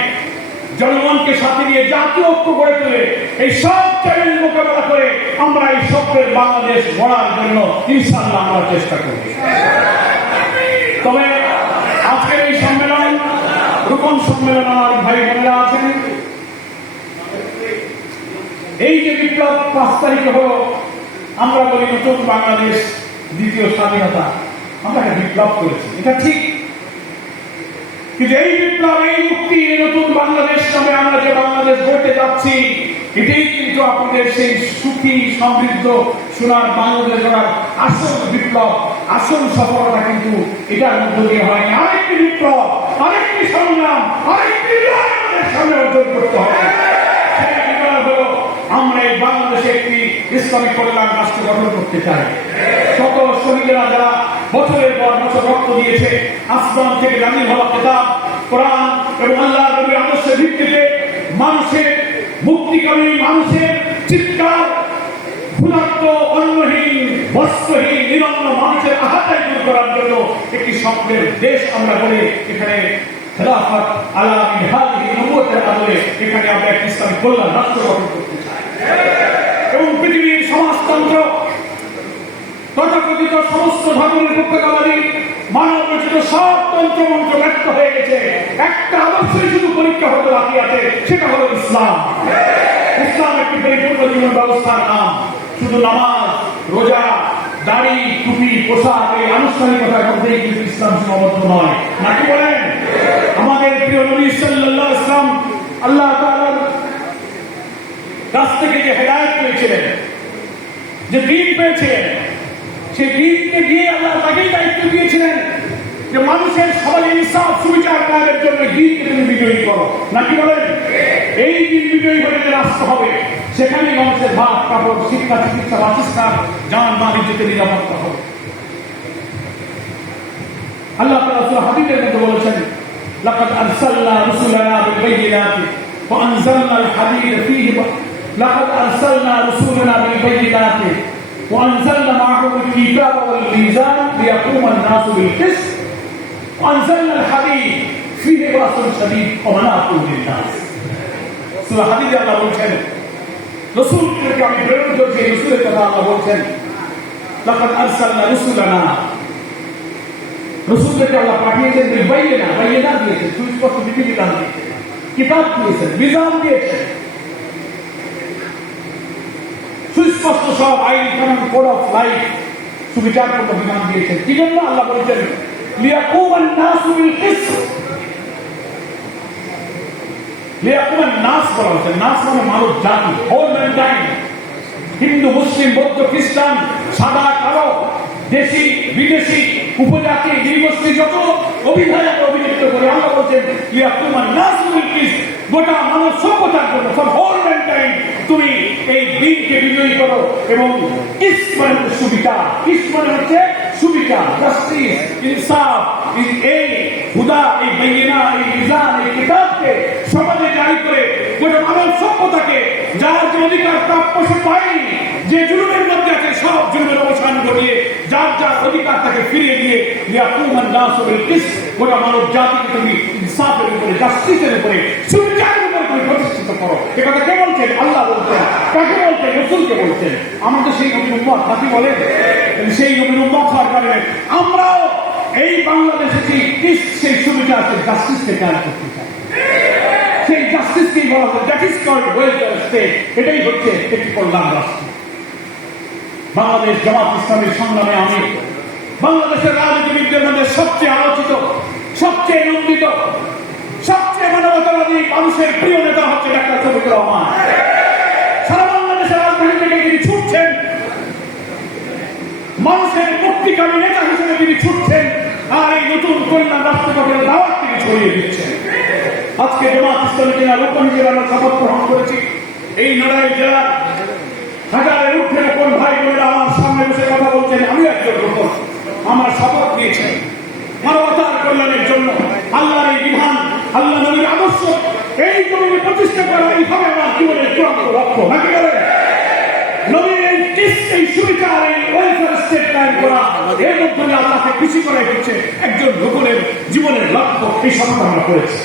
জনগণকে সাথে নিয়ে জাতীয় ঐক্য গড়ে তুলে এই সব চ্যালেঞ্জ মোকাবেলা করে আমরা এই স্বপ্নের বাংলাদেশ গড়ার জন্য ইনশাআল্লাহ আমরা চেষ্টা করব। তবে আজকের এই সম্মেলন, রূপন সম্মেলন, আমার ভাই বোনেরা আছেন, এই যে বিপ্লব 5 তারিখে হলো, আমরা বলি নতুন বাংলাদেশ, দ্বিতীয় স্বাধীনতা, আমরা একটা বিপ্লব করেছি, এটা ঠিক। কিন্তু এই বিপ্লব, এই মুক্তি, এই নতুন বাংলাদেশ নামে আমরা যে বাংলাদেশ গড়তে যাচ্ছি, এটাই কিন্তু আপনাদের সেই সুখী সমৃদ্ধ সোনার বাংলাদেশ গড়ার আসল বিপ্লব, আসল সফলতা কিন্তু এটার মধ্য দিয়ে হয়নি। আরেকটি বিপ্লব, আরেকটি সংগ্রাম, আরেকটি লড়াই আমাদের সামনে অর্জন করতে হবে। সেই বিপ্লব হলো আমরা এই বাংলাদেশে একটি ইসলামিক কল্যাণ রাষ্ট্র গঠন করতে চাই। শত শহীদেরা যারা বছরের পর বছর রক্ত দিয়েছে, আসমান থেকে নাজিল হওয়া কিতাব কোরআন এবং আল্লাহর নবীর আদর্শের ভিত্তিতে মানুষের মুক্তিকামী, মানুষের চিৎকার, ক্ষুধার্ত, অন্নহীন, বস্ত্রহীন, নিরন্ন মানুষের আহাজারি দূর করার জন্য একটি স্বপ্নের দেশ আমরা বলে এখানে খেলাফত আলা মিনহাজিহি নবুওয়াতের আদলে এখানে আমরা একটি ইসলামিক কল্যাণ রাষ্ট্র গঠন করতে চাই। এবং পৃথিবীর সমাজতন্ত্র, তথাকথিত সমস্ত ধর্মনিরপেক্ষতাবাদী মানব রচিত সব তন্ত্রমন্ত্র ব্যর্থ হয়ে গেছে। একটা আদর্শই শুধু পরীক্ষা হতে বাকি আছে, সেটা হলো ইসলাম। ইসলাম একটি পরিপূর্ণ জীবন ব্যবস্থার নাম। শুধু নামাজ, রোজা, দাড়ি, টুপি, পোশাক, এই আনুষ্ঠানিকতার মধ্যেই কিন্তু ইসলাম সীমাবদ্ধ নয়। নাকি বলেন? আমাদের প্রিয় নবী সাল্লাল্লাহু আলাইহি ওয়াসাল্লাম আল্লাহ তাআলার কাছ থেকে যে হেদায়েত পেয়েছিলেন, যে দ্বীন পেয়েছিলেন, সেই দ্বীনকে দিয়ে আল্লাহ তাকেই দায়িত্ব দিয়েছিলেন যে মানুষের সবাই ইনসাফ সুবিচার কায়েমের জন্য দ্বীনকে তুমি বিজয়ী করো। নাকি বলেন? এই দিন বিজয়ী হলে যে রাষ্ট্র হবে, সেখানে মানুষের ভাত, কাপড়, শিক্ষা, চিকিৎসা, বাসস্থান, জান মাল, ইজ্জতের নিরাপত্তা হবে। আল্লাহ তাআলা সূরা হাদীদের মধ্যে বলেছেন, লাকাদ আরসালনা রুসুলানা বিল বাইয়িনাতি ওয়া আনজালনা আল হাদীদ ফীহি লাকাদ আরসালনা রুসুলানা বিল বাইয়িনাতি ওয়া আনজালনা মা'আহুম আল কিতাবা ওয়াল মিজান লিয়াকুমা আন-নাসু বিল কিসত ওয়া আনজালনা আল হাদীদ ফিহি বাসুন শাদীদ ওয়া মানাফিউ লিন-নাস। সূরা হাদীদে আল্লাহ বলছেন, রাসূলকে আমি প্রেরণ করেছি, রাসূলের কথা আল্লাহ বলছেন, লাকাদ আরসালনা রাসূলানা, রাসূলকে আল্লাহ পাঠিয়েছেন, বাইয়িনা দিয়েছেন, সুস্পষ্ট বিধিবিধান দিয়েছেন, কিতাব দিয়েছেন, বিধান দিয়েছেন, সুস্পষ্ট সব আইন কানুন, কোড অফ লাইফ, সুবিচারপূর্ণ বিধান দিয়েছেন। কি জন্য? আল্লাহ বলেছেন লিয়াকুমান নাসু বিল কিসত। লিয়াকুমান নাস বলা হচ্ছে, নাস মানে মানব জাতি, হোল ম্যানকাইন্ড, হিন্দু, মুসলিম, বৌদ্ধ, খ্রিস্টান, সাদা কালো, দেশি বিদেশি, উপজাতি, নৃগোষ্ঠী, যত অভিধায়ক অভিযুক্ত করে আল্লাহ বলছেন লিয়াকুমান নাসু বিল কিসত, গোটা মানব সভ্যতার জন্য, ফর হোল ম্যানকাইন্ড তুমি এই দিনকে বিজয়ী করো। এবং কিসত মানে সুবিচার, কিসত মানে হচ্ছে সুবিচার, জাস্টিস, ইনসাফ, এই হুদা, এই বাইয়িনা, এই মিজান, এই কিতাবকে সমাজে জারি করে গোটা মানব সভ্যতাকে যার যে অধিকার প্রাপ্য সে পায়নি, যে জুলুমের মধ্যে আছে সব জুলুমের অবসান ঘটিয়ে যার যার অধিকার তাকে ফিরিয়ে দিয়ে লিয়াকুমান নাসু বিল কিসত, গোটা মানব জাতিকে তুমি ইনসাফের উপরে, জাস্টিসের উপরে, সুবিচারের উপরে তুমি প্রতিষ্ঠিত করো। এ কথা কে বলছেন? আল্লাহ বলছেন। কাকে বলছেন? রাসূলকে বলছেন। আমাদের সেই নবীর উম্মত নাকি বলেন? সেই নবীর উম্মত হওয়ার কারণে আমরাও এই বাংলাদেশে সেই সুবিচার, সেই জাস্টিসকে কাজ করতে চাই। সেই জাস্টিসকেই বলা হয় that is called welfare state. এটাই হচ্ছে একটি কল্যাণ রাষ্ট্র। বাংলাদেশ জামাত ইসলামের সংগ্রামে আমি বাংলাদেশের রাজনীতিবিদদের মধ্যে সবচেয়ে আলোচিত, সবচেয়ে নন্দিত, সবচেয়ে মানবতাবাদী, মানুষের প্রিয় নেতা হচ্ছে ডাক্তার শফিকুর রহমান। সারা বাংলাদেশের রাজনীতি থেকে তিনি ছুটছেন, মানুষের মুক্তিকামী নেতা হিসেবে তিনি ছুটছেন, আর এই নতুন কল্যাণ রাষ্ট্র গঠনের দাওয়াত তিনি ছড়িয়ে দিচ্ছেন। আজকে জামাত ইসলামী জেলা রূপন জেলার শপথ গ্রহণ করেছি। এই নড়াইল জেলা হাজারের ঊর্ধ্বে রূপন ভাই বোনেরা আমার সামনে বসে কথা বলছেন, আমি একজন রূপন। আমার শপথ নিয়েছেন মানবতার কল্যাণের জন্য, আল্লাহর এই বিধান, আল্লাহ নবীর আদর্শ, এই জমিনে প্রতিষ্ঠা করা, এইভাবে আমার জীবনের চূড়ান্ত লক্ষ্য নাকি বলে নবীর এই সুবিচার, এই ওয়েলফেয়ার স্টেট কায়েম করা, এর মধ্যে আল্লাহকে খুশি করাই হচ্ছে একজন রূপনের জীবনের লক্ষ্য। এই শপথ আমরা করেছি।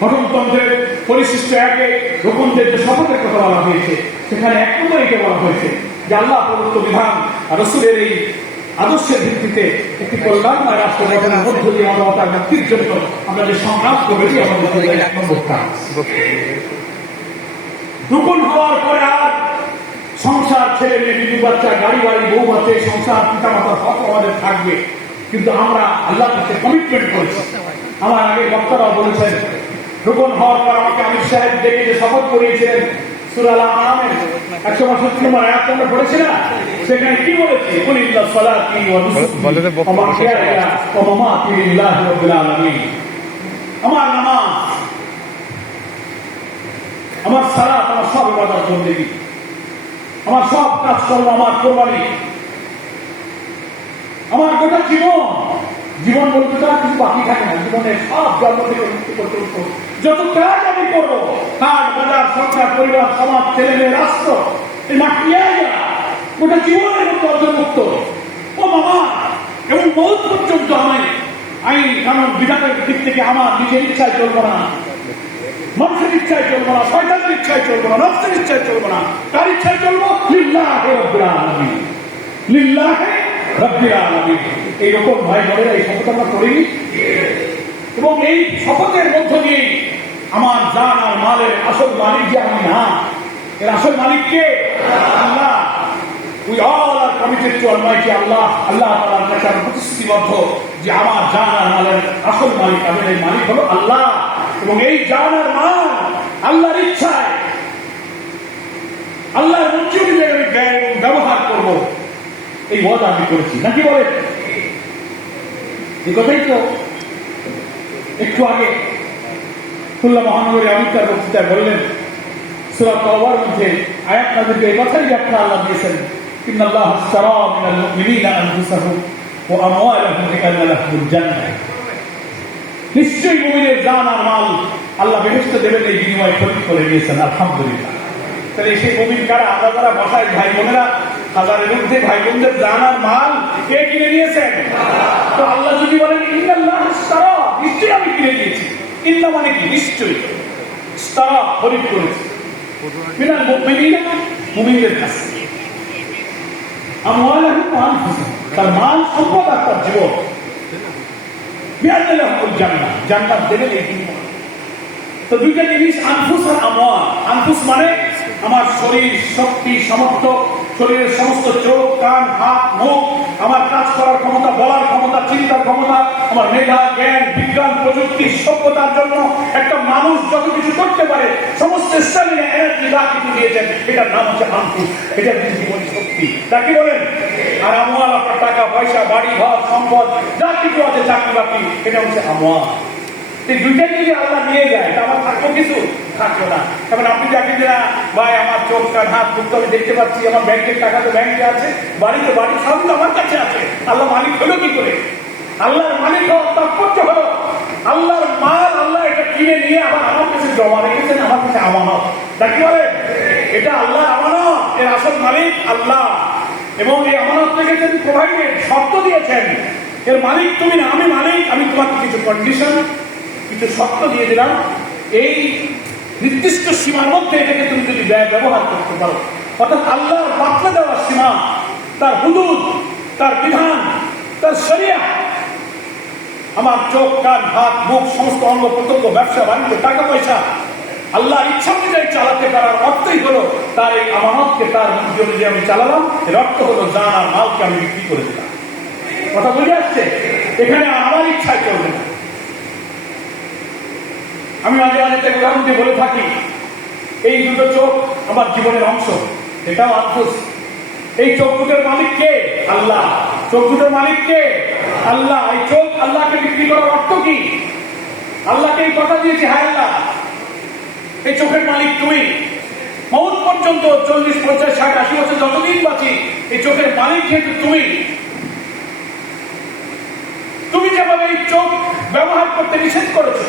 গঠনতন্ত্রের পরিশিষ্ট একে রূপনদের যে শপথের কথা বলা হয়েছে, সেখানে এক নম্বরে এটা বলা হয়েছে যে আল্লাহ প্রদত্ত বিধান আর রাসূলের এই আদর্শের ভিত্তিতে একটি কল্যাণময় রাষ্ট্র গঠনের মধ্য দিয়ে মানবতার মুক্তির জন্য আমরা যে সংগ্রাম করেছি, আমাদের এক নম্বর কাজ। রূপন হওয়ার পরে আর সংসার, ছেলে মেয়ে, বিবি বাচ্চা, গাড়ি বাড়ি, বউ বাচ্চা, সংসার, পিতা মাতার হক আমাদের থাকবে, কিন্তু আমরা আল্লাহর কাছে কমিটমেন্ট করেছি। আমার আগে বক্তারাও বলেছেন, রূপন হওয়ার পর আমাকে আমির সাহেব ডেকে যে শপথ করিয়েছিলেন, সূরা আল-আনআমের 162 নম্বর আয়াত আমরা পড়েছি না? সেখানে কি বলেছে? কুলিল্লাহ সালাতি ওয়া নুসুকি ওয়া মাহইয়ায়া ওয়া মামাতি লিল্লাহি রাব্বিল আলামিন। আমার নামাজ, আমার সালাত, আমার সব ইবাদত বন্দেগী, আমার সব কাজকর্ম, আমার কোরবানি, আমার গোটা জীবন বলতে তো আর কিছু বাকি থাকে না। জীবনের সব জন্ম থেকে মুক্তি করতে যত কাজ আমি করবো, হাট বাজার, সংসার, পরিবার, সমাজ, ছেলে মেয়ে, রাষ্ট্র, এই মাটিয়া গোটা জীবনের মতো অন্তর্ভুক্ত। ও মামা, এবং বহুত পর্যন্ত আমি আইন কানুন বিধানের দিক থেকে আমার নিজের ইচ্ছায় চলবো না, মানুষের ইচ্ছায় চলবো না, শয়তানের ইচ্ছায় চলবো না, নফসের ইচ্ছায় চলবো না, কার ইচ্ছায় চলবো? লিল্লাহি রাব্বিল আলামিন, লিল্লাহি রাব্বিল আলামিন। এইরকম ভাই বোনেরা এই শপথ আমরা করিনি, এবং এই শপথের মধ্য দিয়ে আমার জান আর মালের আসল মালিক যে আমি না, এর আসল মালিক কে? আল্লাহ। We all are committed to Almighty Allah. আল্লাহ তাআলার কাছে আমরা প্রতিশ্রুতিবদ্ধ যে আমার জান আর মালের আসল মালিক, আমাদের মালিক হলো আল্লাহ, এবং এই জান আর মাল আল্লাহর ইচ্ছায়, আল্লাহর মর্জি অনুযায়ী আমি ব্যয় এবং ব্যবহার করব, এই ওয়াদা আমি করেছি নাকি বলে? এই কথাই তো একটু আগে খুলনা মহানগরী আমিরকার বক্তৃতায় বললেন। সূরা তাওবার মধ্যে আয়াত নাযিলে এই কথাই ব্যাখ্যা আল্লাহ দিয়েছেন, ইন্নাল্লাহা আশতারা মিনাল মুমিনিনা আনফুসাহুম ওয়া আমওয়ালাহুম বিআন্না লাহুমুল জান্নাহ। নিশ্চয়ই মুমিনের জান আর মাল আল্লাহ বেহেশতে দেবেন, এই বিনিময় ক্ষতি করে দিয়েছেন। আলহামদুলিল্লাহ। তাহলে সেই মুমিন কারা? আমরা যারা বাসায় ভাই বোনেরা, হাজারের ঊর্ধ্বে ভাই বোনদের জান আর মাল কে কিনে নিয়েছেন? তো আল্লাহ যদি বলেন ইন্নাল্লাহ ইশতারা, নিশ্চয়ই আমি কিনে দিয়েছি। ইন্না মানে কি? নিশ্চয়ই। ইশতারা খরিদ করেছি। মিনাল মুমিনিনা, মুমিনদের কাছে। আমওয়ালাহুম ওয়া আনফুসাহুম, তার মাল সম্পদ আর তার জীবন। বিআন্না লাহুমুল জান্নাহ, জান্নাত দেবেন এই বিনিময়ে। তো দুইটা জিনিস, আনফুস আর আমওয়াল। আনফুস মানে আমার শরীর, শক্তি, সামর্থ্য, শরীরের সমস্ত চোখ, কান, হাত, মুখ, আমার কাজ করার ক্ষমতা, বলার ক্ষমতা, চিন্তার ক্ষমতা, আমার মেধা, জ্ঞান, বিজ্ঞান, প্রযুক্তি, সভ্যতার জন্য একটা মানুষ যত কিছু করতে পারে, সমস্ত স্টামিনা, এনার্জি যা কিছু দিয়েছেন, এটার নাম হচ্ছে আনফুস। এটা হচ্ছে জীবনী শক্তি। তা কি বলেন? আর আমওয়াল আপনার টাকা পয়সা, বাড়ি ঘর, সম্পদ যা কিছু আছে, চাকরি বাকরি, এটা হচ্ছে আমওয়াল। এই দুইটাই যদি আল্লাহ নিয়ে যায়, তা আমার থাকবো কিছু? থাকবো না। এখন আপনি দেখেন যে ভাই আমার চোখ, কান, হাত, মুখ তো আমি দেখতে পাচ্ছি, আমার ব্যাংকের টাকা তো ব্যাংকে আছে, বাড়িতে বাড়ি সব তো আমার কাছে আছে। আল্লাহ মালিক হলো কি করে? আল্লাহর মালিক হওয়ার তাৎপর্য হলো আল্লাহর মাল আল্লাহ এটা কিনে নিয়ে আবার আমার কাছে জমা রেখেছেন, আমার কাছে আমানত। তা কি বলে? এটা আল্লাহর আমানত, এর আসল মালিক আল্লাহ। এবং এই আমানত রেখেছেন, প্রোভাইডেড, শর্ত দিয়েছেন। এর মালিক তুমি না, আমি মালিক। আমি তোমাকে কিছু কন্ডিশন, কিছু শর্ত দিয়ে দিলাম, এই নির্দিষ্ট সীমার মধ্যে এটাকে তুমি যদি ব্যবহার করতে পারো। অর্থাৎ আল্লাহর বাতলে দেওয়ার সীমা, তার হুদুদ, তার বিধান, তার শরিয়া। আমার চোখ, কান, হাত, মুখ, সমস্ত অঙ্গ প্রত্যঙ্গ, ব্যবসা বাণিজ্য, টাকা পয়সা আল্লাহর ইচ্ছা অনুযায়ী চালাতে পারার অর্থই হলো তার এই আমানতকে তার মর্জি অনুযায়ী আমি চালালাম। এর অর্থ হলো জান আর মালকে আমি বিক্রি করে দিলাম। কথা বুঝে আসছে? এখানে আমার ইচ্ছায় চলবে না। আমি মাঝে মাঝে উদাহরণ দিয়ে বলে থাকি, এই দুটো চোখ আমার জীবনের অংশ, এটাও আনফুস। এই চোখ দুটোর মালিক কে? আল্লাহ। চোখ দুটোর মালিক কে? আল্লাহ। এই চোখ আল্লাহকে বিক্রি করার অর্থ কি? আল্লাহকে এই কথা দিয়েছি, হায় আল্লাহ এই চোখের মালিক তুমি। মউত পর্যন্ত 40, 50, 60, 80 বছর যতদিন বাঁচি, এই চোখের মালিক যেহেতু তুমি, তুমি যেভাবে এই চোখ ব্যবহার করতে নিষেধ করেছো,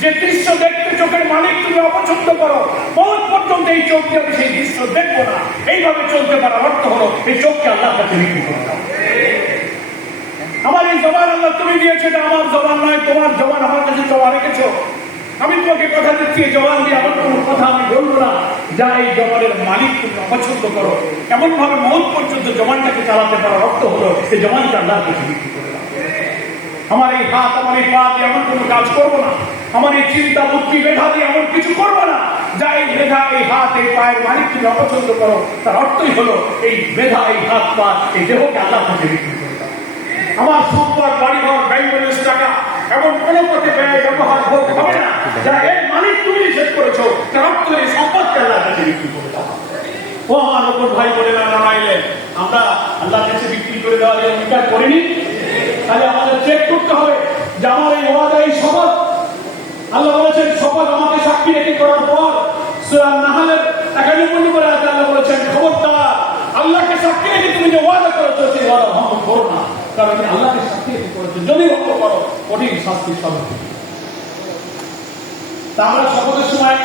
যে দৃশ্য দেখতে চোখের মালিক তুমি অপছন্দ করো, মউত পর্যন্ত এই চোখ দিয়ে আমি সেই দৃশ্য দেখবো না, এইভাবে চলতে পারার অর্থ হলো এই চোখকে আল্লাহর কাছে বিক্রি করে দাও। আমার এই জবান আল্লাহ তুমি দিয়েছো, এটা আমার জবান নয়, তোমার জবান আমার কাছে জমা রেখেছো। আমি তোমাকে কথা দিচ্ছি, এই জবান দিয়ে আমার কোনো কথা আমি বলবো না যা এই জবানের মালিক তুমি অপছন্দ করো। এমন ভাবে মউত পর্যন্ত জবানটাকে চালাতে পারার অর্থ হলো এই জবানকে আল্লাহর কাছে বিক্রি করে দাও। আমার এই হাত, আমার এই পা দিয়ে এমন কোনো কাজ করবো না, আমার এই চিন্তা, বুদ্ধি, মেধা দিয়ে এমন কিছু করবো না যা এই মেধা, এই হাত, এই পায়ের মালিক তুমি অপছন্দ করো। তার অর্থই হলো এই মেধা, এই হাত, পা, এই দেহকে আল্লাহর কাছে বিক্রি করে দাও। আমার সম্পদ, বাড়িঘর, ব্যাংক ব্যালেন্স, টাকা এমন কোন পথে ব্যয় ব্যবহার হবে না যা এর মালিক তুমি নিষেধ করেছো। তার অর্থ এই সম্পদকে আল্লাহর কাছে বিক্রি করে দাও। ও আমার ওপর ভাই বলে না জানাইলেন, আমরা আল্লাহর কাছে বিক্রি করে দেওয়া যে অঙ্গীকার করিনি, তাহলে আমাদের চেক করতে হবে যে আমার এই ওয়াদা, এই শপথ, আল্লাহ বলেছেন শপথ আমাকে সাক্ষী রেখে করার পর সূরা নাহলের 91 নম্বরে আয়াতে আল্লাহ বলেছেন, খবরদার আল্লাহকে সাক্ষী রেখে তুমি যে ওয়াদা করেছো সেই ওয়াদা ভঙ্গ করো না, কারণ তুমি আল্লাহকে সাক্ষী রেখে করেছো, যদি ভঙ্গ করো কঠিন শাস্তির সম্মুখীন। তা আমরা শপথের সময়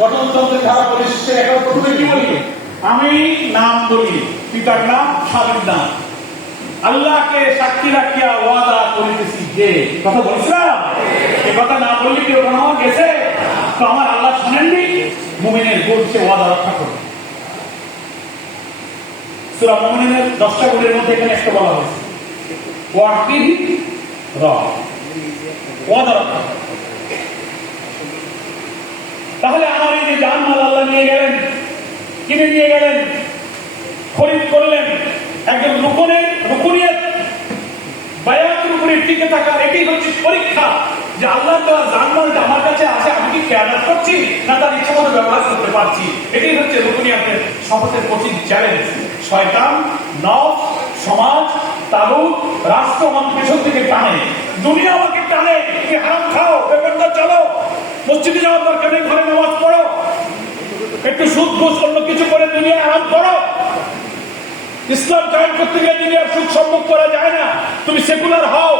গঠনতন্ত্রের ধারা পরিশেষে এখন প্রথমে কি বলি? আমি নাম বলি, পিতার নাম, স্বামীর নাম, আল্লাহকে সাক্ষী রাখিয়া ওয়াদা করিতেছি যে, কথা বলছিলাম, এ কথা না বললে কি ওখানে আমার গেছে? তো আমার আল্লাহ শোনেননি? মুমিনের গুণ সে ওয়াদা রক্ষা করবে। সূরা মুমিনের 10টা গুণের মধ্যে এখানে একটা বলা হয়েছে, ওয়াকিহি র, ওয়াদা রক্ষা। তাহলে আমার এই যে জানমাল আল্লাহ নিয়ে গেলেন, কিনে নিয়ে গেলেন, খরিদ করলেন, একজন রুকুনিয়ত বায়াতের উপরে টিকে থাকা, এটাই হচ্ছে পরীক্ষা যে আল্লাহ তাআলা জানমালটা আমার কাছে আসে, আমি কি খেয়ানত করছি না তার ইচ্ছা মতো ব্যবহার করতে পারছি। এটাই হচ্ছে রুকুনিয়তের শপথের কঠিন চ্যালেঞ্জ। শয়তান, নফস, সমাজ, তাগুত, রাষ্ট্র আমাকে পেছন থেকে টানে, দুনিয়া আমাকে টানে, কি হারাম খাও, বেপরদা চলো, মসজিদে যাওয়ার দরকার নেই, ঘরে নামাজ পড়ো, একটু সুদ ঘুষ অন্য কিছু করে দুনিয়া আরাম করো। ইসলাম কায়েম করতে গিয়ে দুনিয়ার সুখ সম্ভব করা যায় না। তুমি সেকুলার হও,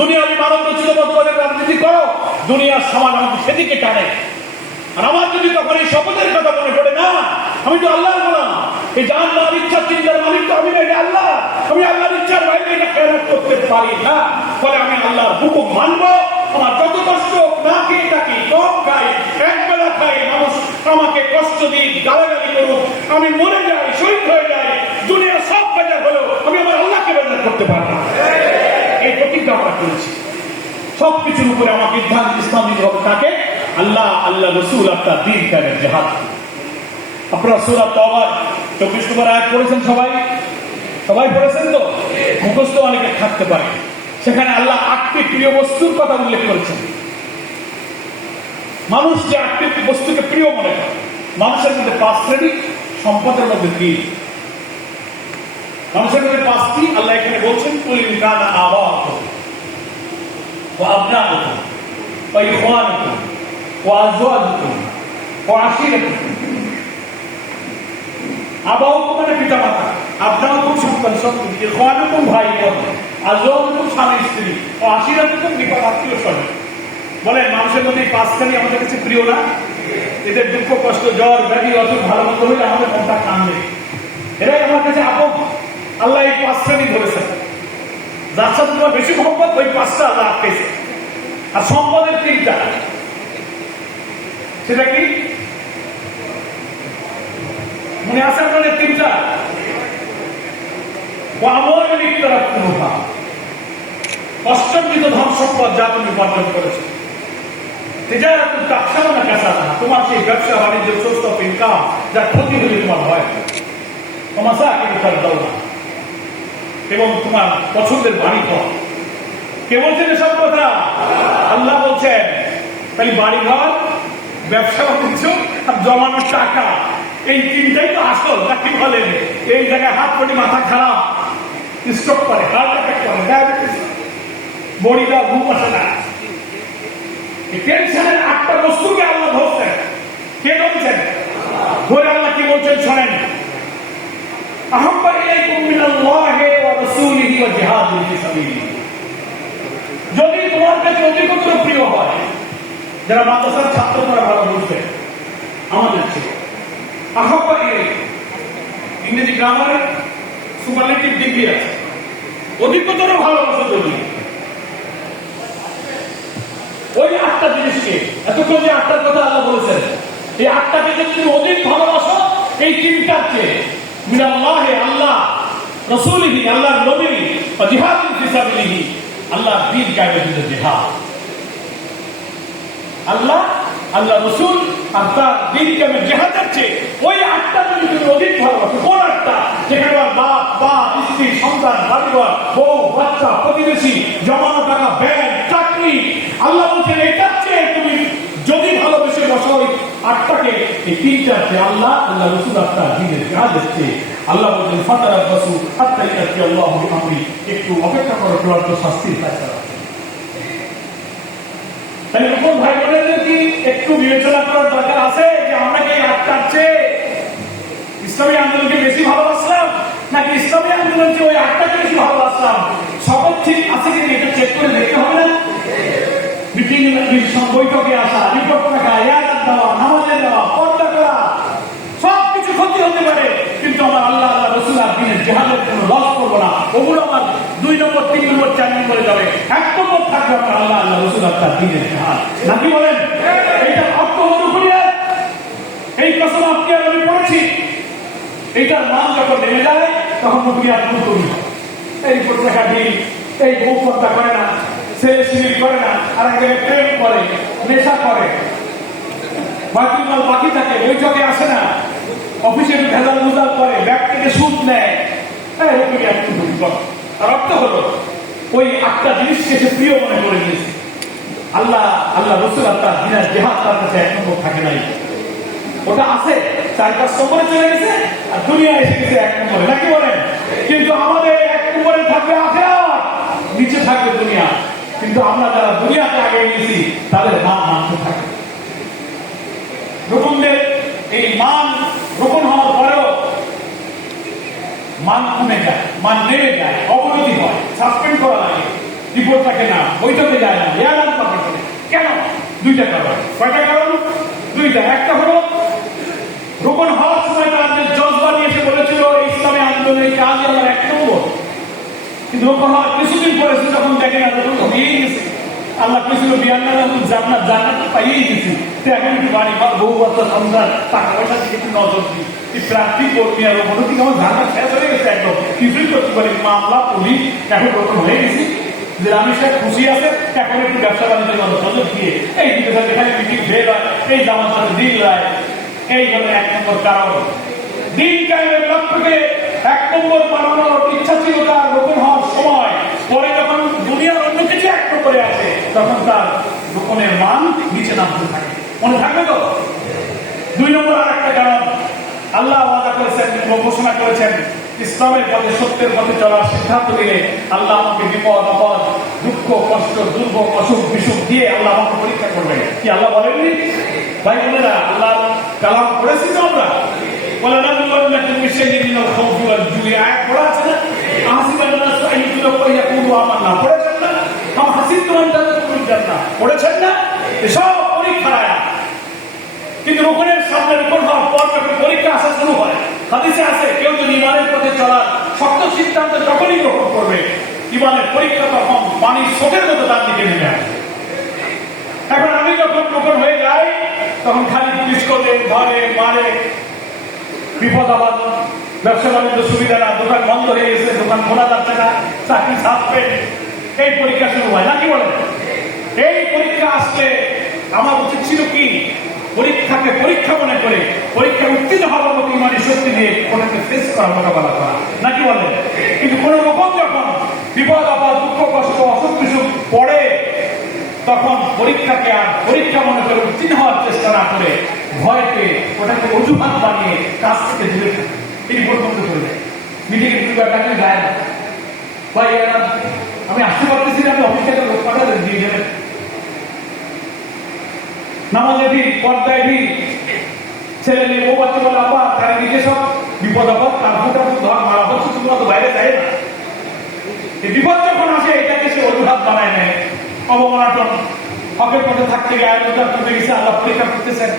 দুনিয়াবি মানব রচিত মতবাদের রাজনীতি করো, দুনিয়ার সমাজ আমাকে সেদিকে টানে। আর আমার যদি তখন এই শপথের কথা মনে পড়ে না, আমি তো আল্লাহর গোলাম। এই জান মাল ইচ্ছা চিন্তার মালিক তো আমি না, এটা আল্লাহ। আমি আল্লাহর ইচ্ছার বাইরে এটা খেয়াল করতে পারি না, ফলে আমি আল্লাহর হুকুম মানবো। আমার যত কষ্ট না খেয়ে থাকি, কম খাই, এক বেলা খাই, মানুষ আমাকে কষ্ট দিই, গালাগালি করুক, আমি মরে যাই, শহীদ হয়ে যাই, দুনিয়া সব বেজার হলেও আমি আমার আল্লাহকে বেজার করতে পারি না। এই প্রতিজ্ঞা আমরা করেছি। সবকিছুর উপরে আমাকে ইসলাম দিতে হবে তাকে, আল্লাহ, আল্লাহ রসুল, আপনার দিন কায়েমের জিহাদ। আপনারা সূরা তাওবার 24 নম্বর আয়াত পড়েছেন সবাই? সবাই পড়েছেন তো? মুখস্থ অনেকে থাকতে পারে। সেখানে আল্লাহ 8টি প্রিয় বস্তুর কথা উল্লেখ করেছেন। মানুষ যে 8টি বস্তুকে প্রিয় মনে করে, মানুষের মধ্যে 5 শ্রেণী, সম্পদের মধ্যে 3। মানুষের মধ্যে 5টি আল্লাহ এখানে বলছেন, কুল ইন কানা আবাউকুম ওয়া আবনাউকুম ওয়া ইখওয়ানুকুম ওয়া আজওয়াজুকুম ওয়া আশীরাতুকুম। আবাউকুম মানে পিতা মাতা, আবনাউকুম সন্তান সন্ততি, ইখওয়ানুকুম ভাই বোন, আজওয়াজুকুম স্বামী স্ত্রী, ও আশীরাতুকুম নিকট আত্মীয় স্বজন। বলেন মানুষের মধ্যে 5 শ্রেণী আমাদের কাছে প্রিয় না? এদের দুঃখ কষ্ট, জ্বর ব্যাধি অসুখ ভালো মতো হইলে আমাদের মনটা কান্দে, এরাই আমার কাছে আপন। আল্লাহ এই 5 শ্রেণী ধরেছেন। যার সাথে তোমার বেশি মহব্বত, ওই 5টা আল্লাহ আটকেছে। আর সম্পদের 3টা, সেটা কি মনে আছে আপনাদের? 3টা। কষ্টকৃত ধন সম্পদ যা তুমি উপার্জন করেছো, তোমার সেই ব্যবসা বাণিজ্য সোর্স অফ ইনকাম যা ক্ষতি হলে তোমার হয়, দাও না, এবং তোমার পছন্দের বাড়ি ঘর। কে বলছেন এসব কথা? আল্লাহ বলছেন। তাই বাড়ি ঘর, ব্যবসা বাণিজ্য আর জমানোর টাকা, এই 3টাই তো আসল। নাকি বলেন? এই জায়গায় হাত পড়ি, মাথা খারাপ, স্ট্রোক করে, হার্ট অ্যাটাক করে, ডায়াবেটিস, বডি দেওয়া, ঘুম আসে না, টেনশনের 8টা বস্তুকে আল্লাহ ধরছেন। কে ধরছেন? ধরে আল্লাহ কি বলছেন শোনেন, আহাব্বা ইলাইকুম মিনাল্লাহি ওয়া রাসূলিহি ওয়া জিহাদিন ফি সাবিলিহি। যদি তোমার কাছে অধিকতর প্রিয় হয়, যারা মাদ্রাসার ছাত্র তারা ভালো বুঝবে আমাদের ছিল, আহাব্বা ইলাইকুম, ইংরেজি গ্রামারে সুপারলেটিভ ডিগ্রি আছে, অধিকতর ভালোবাসা যদি, ওই 8টা জিনিসকে, এতক্ষণ যে 8টার কথা আল্লাহ বলেছেন, এই 8টাকে যদি তুমি অধিক ভালোবাসো, এই 3টার চেয়ে, মিনাল্লাহি আল্লাহ, রাসূলিহি আল্লাহর নবী, ওয়া জিহাদিন ফি সাবিলিহি আল্লাহর দ্বীন কায়েমের জন্য জিহাদ। আল্লাহ, আল্লাহ রাসূল আর তার দ্বীন কায়েমের জিহাদের চেয়ে ওই 8টা যদি তুমি অধিক ভালোবাসো, কোন 8টা? যেখানে বাপ, মা, স্ত্রী, সন্তান, বাড়িঘর, বউ, বাচ্চা, প্রতিবেশী, জমানো টাকা, ব্যাংক, চাকরি, আল্লাহ বলছেন এটার চেয়ে তুমি যদি ভালোবেসে বসো ওই 8টাকে, এই 3টার চেয়ে আল্লাহ, আল্লাহ রাসূল আপনার দ্বীনের জিহাদের চেয়ে, আল্লাহ বলছেন ফাতারাব্বাসু হাত্তা ইয়াতি আল্লাহু বিআমরি, একটু অপেক্ষা করো, চূড়ান্ত শাস্তির ফয়সালা। তাই কোন ভাই বোনেদের কি একটু বিবেচনা করার দরকার আছে যে আমরা কি 8টার চেয়ে ইসলামী আন্দোলনকে বেশি ভালোবাসলাম, নাকি ইসলামী আন্দোলনকে ওই 8টাকে বেশি ভালোবাসলাম? শপথ ঠিক আছে কিনা এটা চেক করে দেখতে হবে না? মিটিং, বৈঠকে আসা, রিপোর্ট রাখা, ইয়াদাত দেওয়া, নামাজে দেওয়া, পর্দা করা, সবকিছু ক্ষতি হতে পারে, কিন্তু আমার আল্লাহ, আল্লাহ রাসূল আর দ্বীনের জিহাদের কোনো লস করবো না। ওগুলো আমার 2 নম্বর, 3 নম্বর, 4 নম্বরে যাবে। 1 নম্বর থাকবে আমার আল্লাহ, আল্লাহ রাসূল আর তার দ্বীনের জিহাদ। নাকি বলেন? এইটার অর্থ হলো এই কসম আপনি আর আমি পড়েছি, এইটার মান যখন নেমে যায় তখন দুনিয়ার দুর্গতি, এই পত্রিকা দিই, এই বউ পর্দা করে না, ছেলে সিঁড়ি করে না, আর এক জায়গায় প্রেম করে, নেশা করে, বাকি মাল বাকি থাকে, বৈঠকে আসে না, অফিসে ভেজাল মুজাল করে, ব্যাগ থেকে সুদ নেয়, তার অর্থ হলো ওই 8টা জিনিসকে সে প্রিয় মনে করে নিয়েছে। আল্লাহ, আল্লাহ রাসূল তার দ্বীনের জিহাদ তার কাছে 1 নম্বর থাকে নাই, ওটা আছে 4-5 নম্বরে চলে গেছে, আর দুনিয়া এসে গেছে 1 নম্বরে। নাকি বলেন? কিন্তু আমাদের 1 নম্বরে থাকবে আখিরাত, নিচে থাকবে দুনিয়া। কিন্তু আমরা যারা দুনিয়াতে আগে নিয়েছি তাদের মান মানতে থাকে। রুকনদের এই মান রুকন হওয়ার পরেও মান কমে যায়, মান নেমে যায়, অবনতি হয়, সাসপেন্ড করা লাগে, রিপোর্ট থাকে না, বৈঠকে যায় না, ইয়াদাত পাবে করে। কেন? 2টা কারণ। কয়টা কারণ? 2টা। একটা হলো রুকন হওয়ার সময় তারা এই কাজই আমার 1 নম্বর। কিন্তু কিছুদিন পরে যখন দেখেন তখন তো বিয়েই গেছে, আল্লাহ কিছু জান্নাত জান্নাত পাইয়েই গেছি, এখন একটু বাড়ি ঘর বউ বাচ্চা সংসার টাকা পয়সা দিকে একটু নজর দিই, এই প্রার্থী কর্মী আর ওপর থেকে আমার জান্নাত শেষ হয়ে গেছে, একদম কিছুই করতে পারি, মামলা পুলিশ এখন রকম হয়ে গেছি যে আমি সে খুশি আছে, এখন একটু ব্যবসা বাণিজ্যের নজর দিয়ে এই দিকে এখানে মিটিং বের হয়, এই জামার সাথে দিন রায়, এই হলো 1 নম্বর কারণ। দিন কায়েমের লক্ষ্যকে 1 নম্বর বানানোর ইচ্ছা ছিল তার রোপণ হওয়ার সময়, পরে যখন দুনিয়ার অন্য কিছু 1 নম্বরে আসে তখন তার রোপণের মান নিচে নামতে থাকে। মনে থাকবে তো? 2 নম্বর আর একটা কারণ, আল্লাহ ওয়াদা করেছেন, ঘোষণা করেছেন, ইসলামের পথে সত্যের পথে চলার সিদ্ধান্ত নিলে আল্লাহ আমাকে বিপদ আপদ দুঃখ কষ্ট দুর্ভোগ অসুখ বিসুখ দিয়ে আল্লাহ আমাকে পরীক্ষা করবেন। কি আল্লাহ বলেননি? ভাই বোনেরা, আল্লাহ কালাম পড়েছি তো আমরা, বলে না বললেন তুমি সেই দিন খৌফুল জুই আয়াত পড়া আছে না, হাসিবান নাস আইয়ুল ইয়াকুলু আমান্না পড়েছেন না, আম হাসিবতুম আন তাদখুলুল জান্নাহ পড়েছেন না, এসব পরীক্ষার আয়াত। কিন্তু রুকুনের সামনে রুকুন হওয়ার পর যখন পরীক্ষা আসা শুরু হয়, হাদিসে আছে কেউ যদি ইমানের পথে চলার শক্ত সিদ্ধান্ত যখনই গ্রহণ করবে, ইমানের পরীক্ষা তখন পানির স্রোতের মতো তার দিকে নেমে আসবে। এখন আমি যখন রুকুন হয়ে যাই তখন খালি পুলিশ করলে ধরে মারে, বিপদ আপদ, ব্যবসা বাণিজ্য সুবিধা না, দোকান বন্ধ হয়ে গেছে, দোকান খোলা যাচ্ছে না, চাকরি সাসপেন্ড, এই পরীক্ষা শুরু হয় নাকি বলেন? এই পরীক্ষা আসলে আমার উচিত ছিল কি, পরীক্ষাকে পরীক্ষা মনে করে পরীক্ষা উত্তীর্ণ হওয়ার মতো ইমানি শক্তি দিয়ে ওটাকে ফেস করা, মোকাবেলা করা নাকি বলেন? কিন্তু কোন রকম যখন বিপদ আপদ দুঃখ কষ্ট অসুখ বিসুখ পড়ে তখন পরীক্ষাকে আর পরীক্ষা মনে করে উত্তীর্ণ হওয়ার চেষ্টা না করে ভয় পেয়ে ওটাকে অজুহাত বানিয়ে কাজ থেকে দূরে থাকে, এই পর্যন্ত চলে যায়। মিটিংয়ে দুবার ডাকলে গায়ে না, ভাই আমি আসতে পারতেছি না, আমি অফিস থেকে লোক পাঠালেন দিয়ে যাবেন। নামাজে ভিড়, পর্দায় ভিড়, ছেলে মেয়ে বউ বাচ্চা বলে আপা চারিদিকে সব বিপদ আপদ, কার্পুটা ধর মারা হচ্ছে, তোমরা তো বাইরে যায় না। এই বিপদ যখন আসে এটাকে সে অজুহাত বানায় নেয়, অবমানটন, হকের পথে থাকতে গিয়ে আয়োজন করতে গেছে, আল্লাহ পরীক্ষা করতেছেন,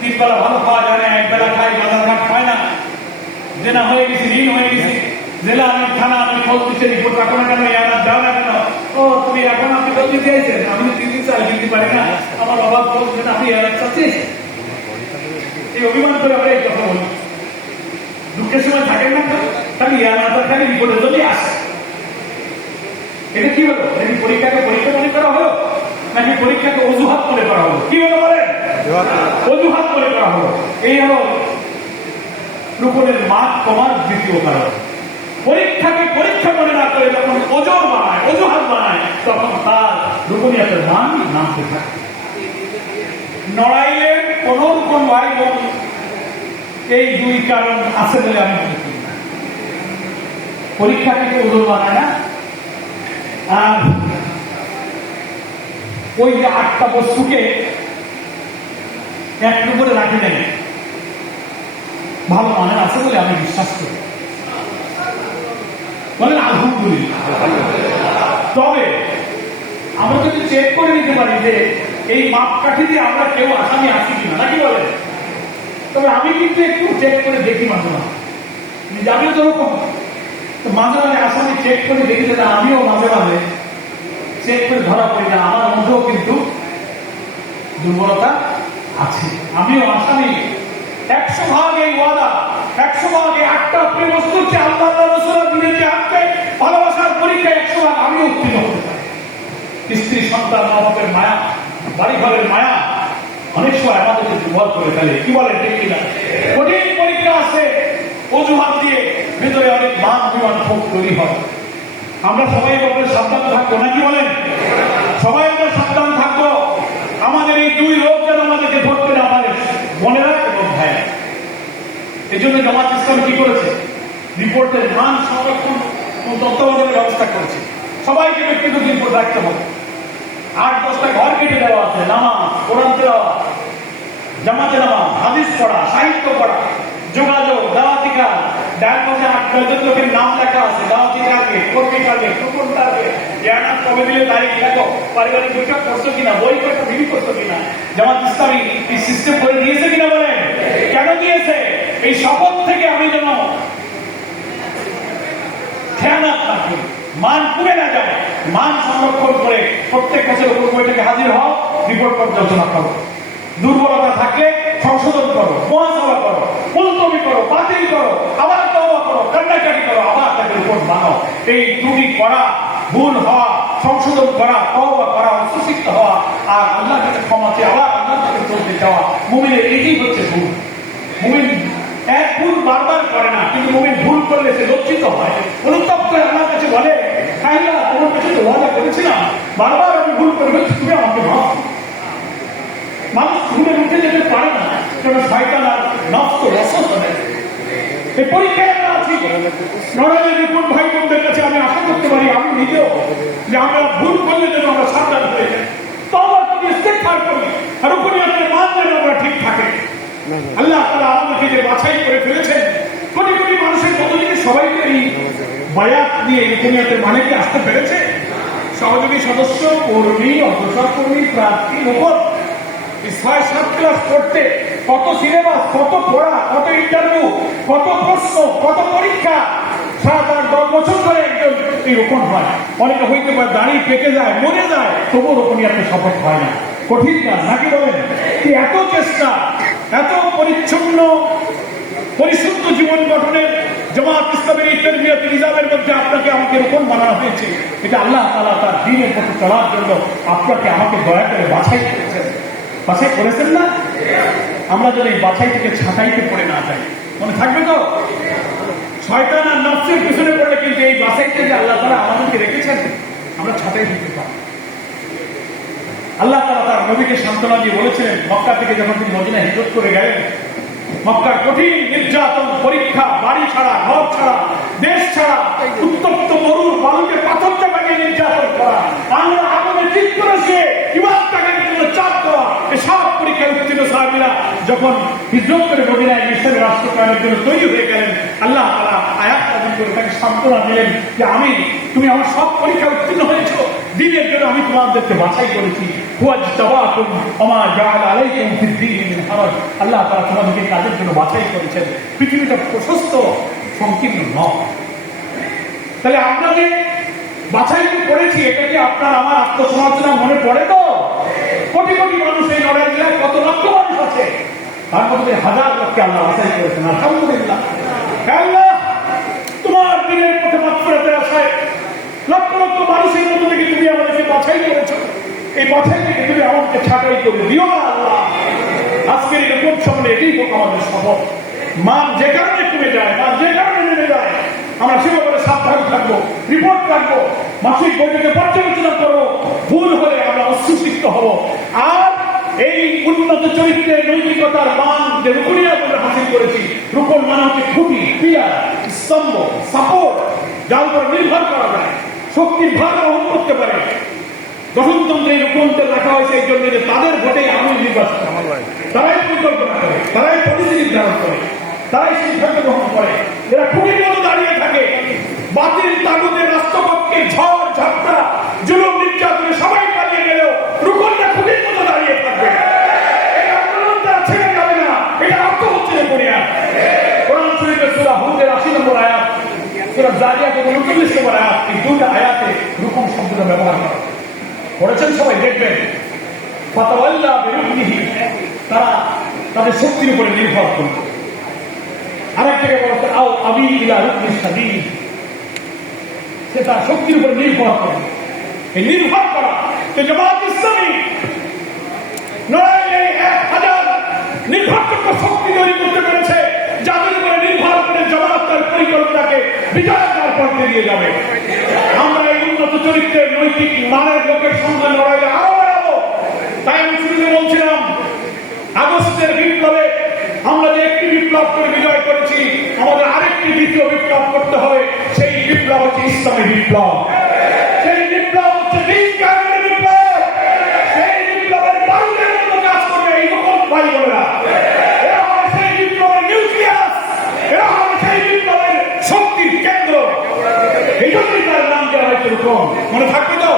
3 বেলা ভালো খাওয়া যায় না, 1 বেলা খাই, বাজার ঘাট খায় না, জেনা হয়ে গেছি, ঋণ হয়ে গেছি, জেলা আমি থানা আমি খোঁজ দিচ্ছে, রিপোর্ট রাখো না কেন, ইয়ার দাও না কেন, ও তুমি এখন আপনি বলতে চাইছেন, আমি 3 দিন চাল দিতে পারি না, আমার অভাব বলছেন, আপনি ইয়ার চাচ্ছিস, এই অভিমান করে আমরা এই কথা বলি। দুঃখের সময় থাকেন না, খালি ইয়ার না খালি রিপোর্টের জন্যই আসে। এটা কি হলো? নাকি পরীক্ষাকে পরীক্ষা মনে করা হলো, নাকি পরীক্ষাকে অজুহাত মনে করা হলো? কি হলো বলেন? অজুহাত মনে করা হলো। এই হলো রুকুনের মান কমার দ্বিতীয় কারণ। পরীক্ষাকে পরীক্ষা মনে না করে যখন ওজন বানায়, অজুহাত বানায়, তখন তার রুকুনিয়াতের মান নামতে থাকে। নড়াইলের কোন ভাই বোন এই 2 কারণ আছে বলে আমি মনে করি না। পরীক্ষা থেকে ওজন বানায় না, আর ওই যে 8টা বস্তুকে 1 নম্বরে রাখি দেন, ভালো মানের আছে বলে আমি বিশ্বাস করি। বলেন আলহামদুলিল্লাহ। তবে আমরা যদি চেক করে নিতে পারি যে এই মাপকাঠি দিয়ে আমরা কেউ আসামি আছি কিনা, নাকি বলেন? তবে আমি কিন্তু একটু চেক করে দেখি মাঝে মাঝে, আমিও তো ওরকম মাঝে মাঝে আসামি চেক করে দেখি, যে আমিও মাঝে মাঝে চেক করে ধরা পড়ি না, আমার মধ্যেও কিন্তু দুর্বলতা আছে, আমিও আসামি। 100 ভাগ এই ওয়াদা, 100 ভাগ এই 8টা প্রিয় বস্তুর যে আল্লাহ রাসূল দিনের যে আজকে ভালোবাসার পরীক্ষায় 100 ভাগ আমিও উত্তীর্ণ হতে পারি। স্ত্রী সন্তান মা-বাপের মায়া, বাড়ি ঘরের মায়া অনেক সময় আমাদেরকে দুর্বল করে ফেলে, কি বলেন ঠিক কিনা? কঠিন পরীক্ষা আছে, অজুহাত দিয়ে ভেতরে অনেক মান অভিমান ক্ষোভ তৈরি হয়। আমরা সবাই ব্যাপারে সাবধান থাকবো, নাকি বলেন? সবাই আমরা সাবধান থাকবো, আমাদের এই 2 রোগ যেন আমাদেরকে ধরতে না পারে, বোনেরা এবং ভাইয়েরা। এই জন্য জামাত ইসলাম কি করেছে? রিপোর্টের মান সংরক্ষণ ও তত্ত্বাবধানের ব্যবস্থা করেছে। সবাইকে ব্যক্তিগত রিপোর্ট রাখতে হবে। 8-10টা ঘর কেটে দেওয়া আছে, নামাজ, কোরআন তেলাওয়াত, জামাতে নামাজ, হাদিস পড়া, সাহিত্য পড়া, যোগাযোগ, দাওয়াতি কাজ, ডান পাশে 8-9 লোকের নাম লেখা আছে, দাওয়াতি কাজে, কর্মী কাজে, কুকুর কাজে, জানাত কবে দিলে তারিখ লেখো, পারিবারিক বৈঠক করছো কিনা, বই কয়েকটা বিলি করছো কিনা, জামাত ইসলামী এই সিস্টেম করে দিয়েছে কিনা বলেন? কেন দিয়েছে? এই শপথ থেকে আমি যেন খেয়ানত না করি, মান কমে না যায়, মান সংরক্ষণ করে প্রত্যেক বছর উপর বৈঠকে হাজির হও, রিপোর্ট পর্যালোচনা করো। দুর্বলতা থাকলে সংশোধন করো, মহাসভা করো, মুলতবি করো, বাতিল করো, আবার তওবা করো, কান্নাকাটি করো, আবার তাকে রিপোর্ট বানাও। এই ত্রুটি করা, ভুল হওয়া, সংশোধন করা, তওবা করা, সুশিক্ষিত হওয়া, আর আল্লাহর কাছে ক্ষমা চেয়ে আবার আল্লাহর কাছে চলতে যাওয়া, মুমিনের এটাই হচ্ছে ভুল। মুমিন এক ভুল বারবার করে না, কিন্তু মুমিন ভুল করলে সে লজ্জিত হয়, অনুতাপ করে আল্লাহর কাছে বলে, আল্লাহ তোমার কাছে তো ওয়াদা করেছিলাম, বারবার আমি ভুল করে ফেলছি, তুমি আমাকে মাফ। মানুষ ভুলে উঠে যেতে পারে না, কারণ শয়তান আর নষ্ট রসদ হবে। এই পরীক্ষায় আমরা আছি। নড়াইলের রিপোর্ট ভাই বোনদের কাছে আমি আশা করতে পারি, আমি নিজেও, যে আমরা ভুল করলে যেন আমরা সাবধান হয়ে যাই, তওবা করি, ইস্তেগফার করি, আর রুকুনিয়াতের মান যেন আমরা ঠিক থাকে। আল্লাহ তাআলা আমাদেরকে যে বাছাই করে ফেলেছেন, কোটি কোটি মানুষের মধ্যে সবাই এই বায়াত নিয়ে রুকুনিয়াতের মানে কি আসতে পেরেছে? সহযোগী সদস্য, কর্মী, অগ্রসর কর্মী, প্রার্থী, নৌকর, ৬-৭ ক্লাস পড়তে কত সিলেবাস, কত পড়া, কত ইন্টারভিউ, কত প্রশ্ন, কত পরীক্ষা, ৭-৮-১০ বছর ধরে একজন রোপণ হয়। অনেকে হইতে পারে দাঁড়িয়ে পেকে যায়, মরে যায়, তবুও রোপণিয়াতে শপথ হয় না। কঠিন কাজ নাকি বলেন? এত চেষ্টা, এত পরিচ্ছন্ন পরিশুদ্ধ জীবন গঠনের জামাত ইসলামের ইন্টারভিউতে রিজার্ভের মধ্যে আপনাকে আমাকে রোপণ বানানো হয়েছে। এটা আল্লাহ তাআলা তার দ্বীনের পথে চলার জন্য আপনাকে আমাকে দয়া করে বাছাই করেছেন। বাছাই করেছেন না? আমরা যদি বাছাই থেকে ছাঁটাইতে পড়ে না যাই, মনে থাকবে তো? শয়তান আর নফসের পিছনে পড়লে কিন্তু এই বাছাইতে যে আল্লাহ তাআলা আমাদেরকে রেখেছেন, আমরা ছাঁটাই দিতে পারি। আল্লাহ তাআলা তার নবীকে সান্ত্বনা দিয়ে বলেছিলেন, মক্কা থেকে যখন তিনি মদিনায় হিজরত করে গেলেন, মক্কার কঠিন নির্যাতন, পরীক্ষা, বাড়ি ছাড়া, ঘর ছাড়া, দেশ ছাড়া, উত্তপ্ত মরুর বালুকে পাথর চাপাকে নির্যাতন করা, আমরা আগুনে চিত্ত রসে ইমানটাকে চাপ করা, এসব পরীক্ষায় উত্তীর্ণ সাহাবীরা যখন হিজরত করে মদিনায় ইসলামের রাষ্ট্র কায়েমের জন্য তৈরি হয়ে গেলেন, আল্লাহ তাআলা আয়াত নাযিল করে তাকে সান্ত্বনা দিলেন যে তুমি আমার সব পরীক্ষা উত্তীর্ণ হয়েছো, দ্বীনের জন্য আমি তোমাদেরকে বাছাই করেছি। ওয়াজতাবাকুম ওমা জাআলা আলাইকুম ফিদ-দীনি মিন হারাজ। আল্লাহ তাআলা তোমাদেরকে কাজের জন্য বাছাই করেছেন। পৃথিবীটা প্রশস্ত, সংকীর্ণ নয়। তাহলে আপনাকে বাছাই করেছি, এটা কি আপনার আমার আত্মসমালোচনা মনে পড়ে? তো কোটি কোটি মানুষ এই লড়াই জেলায় কত লক্ষ মানুষ আছে, তার মধ্যে হাজার লক্ষে আল্লাহ বাছাই করেছেন। আলহামদুলিল্লাহ। আল্লাহ তোমার দিনের পথে মাত্রাতে আসায় লক্ষ লক্ষ মানুষের মধ্যে থেকে তুমি আমাদেরকে বাছাই করেছো। এই বাছাই থেকে তুমি আমাদেরকে ছাঁটাই করে দিও না আল্লাহ। আজকের এই রিপোর্ট সামনে এটাই হোক আমাদের শপথ। মান যে কারণে কমে যায়, মান যে কারণে নেমে যায়, আমরা সে ব্যাপারে সাবধান থাকবো, রিপোর্ট রাখবো, মাসিক বৈঠকে পর্যালোচনা করবো, ভুল হলে আমরা অসুশিক্ত হব। আর এই উন্নত চরিত্রের নৈতিকতার মান যে রুকুনিয়াত আমরা হাসিল করেছি, রুকন মানে হচ্ছে খুঁটি, পিলার, স্তম্ভ, সাপোর্ট, যার উপর নির্ভর করা যায়, শক্তির ভার বহন করতে পারে। গঠনতন্ত্রে রুকনদের রাখা হয়েছে এই জন্য যে তাদের ভোটে আমি নির্বাচিত, তারাই পরিকল্পনা করে, তারাই পলিসি নির্ধারণ করে, তারাই সিদ্ধান্ত গ্রহণ করে। এরা খুঁটির মতো দাঁড়িয়ে থাকে, বাতিল তাগুতের রাষ্ট্রপক্ষে ঝড় ঝাপটা জুলুম নির্যাতনে সবাই পালিয়ে গেলেও রুকনটা খুঁটির মতো দাঁড়িয়ে থাকবে। এই আন্দোলনটা ছেড়ে যাবে না। এটা অর্থ হচ্ছে বুনিয়াদ। কোরআন শরীফের সূরা হুদের ৮০ নম্বর আয়াত, সূরা জারিয়াতের ৩৯ নম্বর আয়াত, এই দুটো আয়াতে রুকন শব্দটা ব্যবহার করা পড়েছেন, সবাই দেখবেন। ফাতাওয়াল্লা বিরুকনিহি, তারা তাদের শক্তির উপরে নির্ভর করবে। আরেক জায়গায় বলতে আও আবি ইলা রুকনি সাদীদ, সে তার শক্তির উপর নির্ভর করে। এই নির্ভর করা জামাত ইসলামী নড়াইলে ১,০০০ নির্ভরযোগ্য শক্তি তৈরি করতে পেরেছে, যাদের উপরে নির্ভর করে জামাত তার পরিকল্পনাকে বিজয়ের পথে নিয়ে যাবে। আমরা এই উন্নত চরিত্রের নৈতিক মানের লোকের সঙ্গে লড়াইলে আরো বাড়াবো। তাই আমি শুরুতে বলছিলাম, আগস্টের বিপ্লবে আমরা যে একটি বিপ্লব করে বিজয় করেছি, আমাদের আরেকটি দ্বিতীয় বিপ্লব করতে হবে। সেই বিপ্লব হচ্ছে ইসলামী বিপ্লব, সেই বিপ্লব হচ্ছে দিন কায়েমের বিপ্লব। সেই বিপ্লবের বারুদের মতো কাজ করবে এই রকম ভাই বোনেরা। এরা হবে সেই বিপ্লবের নিউক্লিয়াস, এরা হবে সেই বিপ্লবের শক্তির কেন্দ্র। এই জন্যই তার নাম দেওয়া হয়েছে রুকন। মনে থাকবে তো?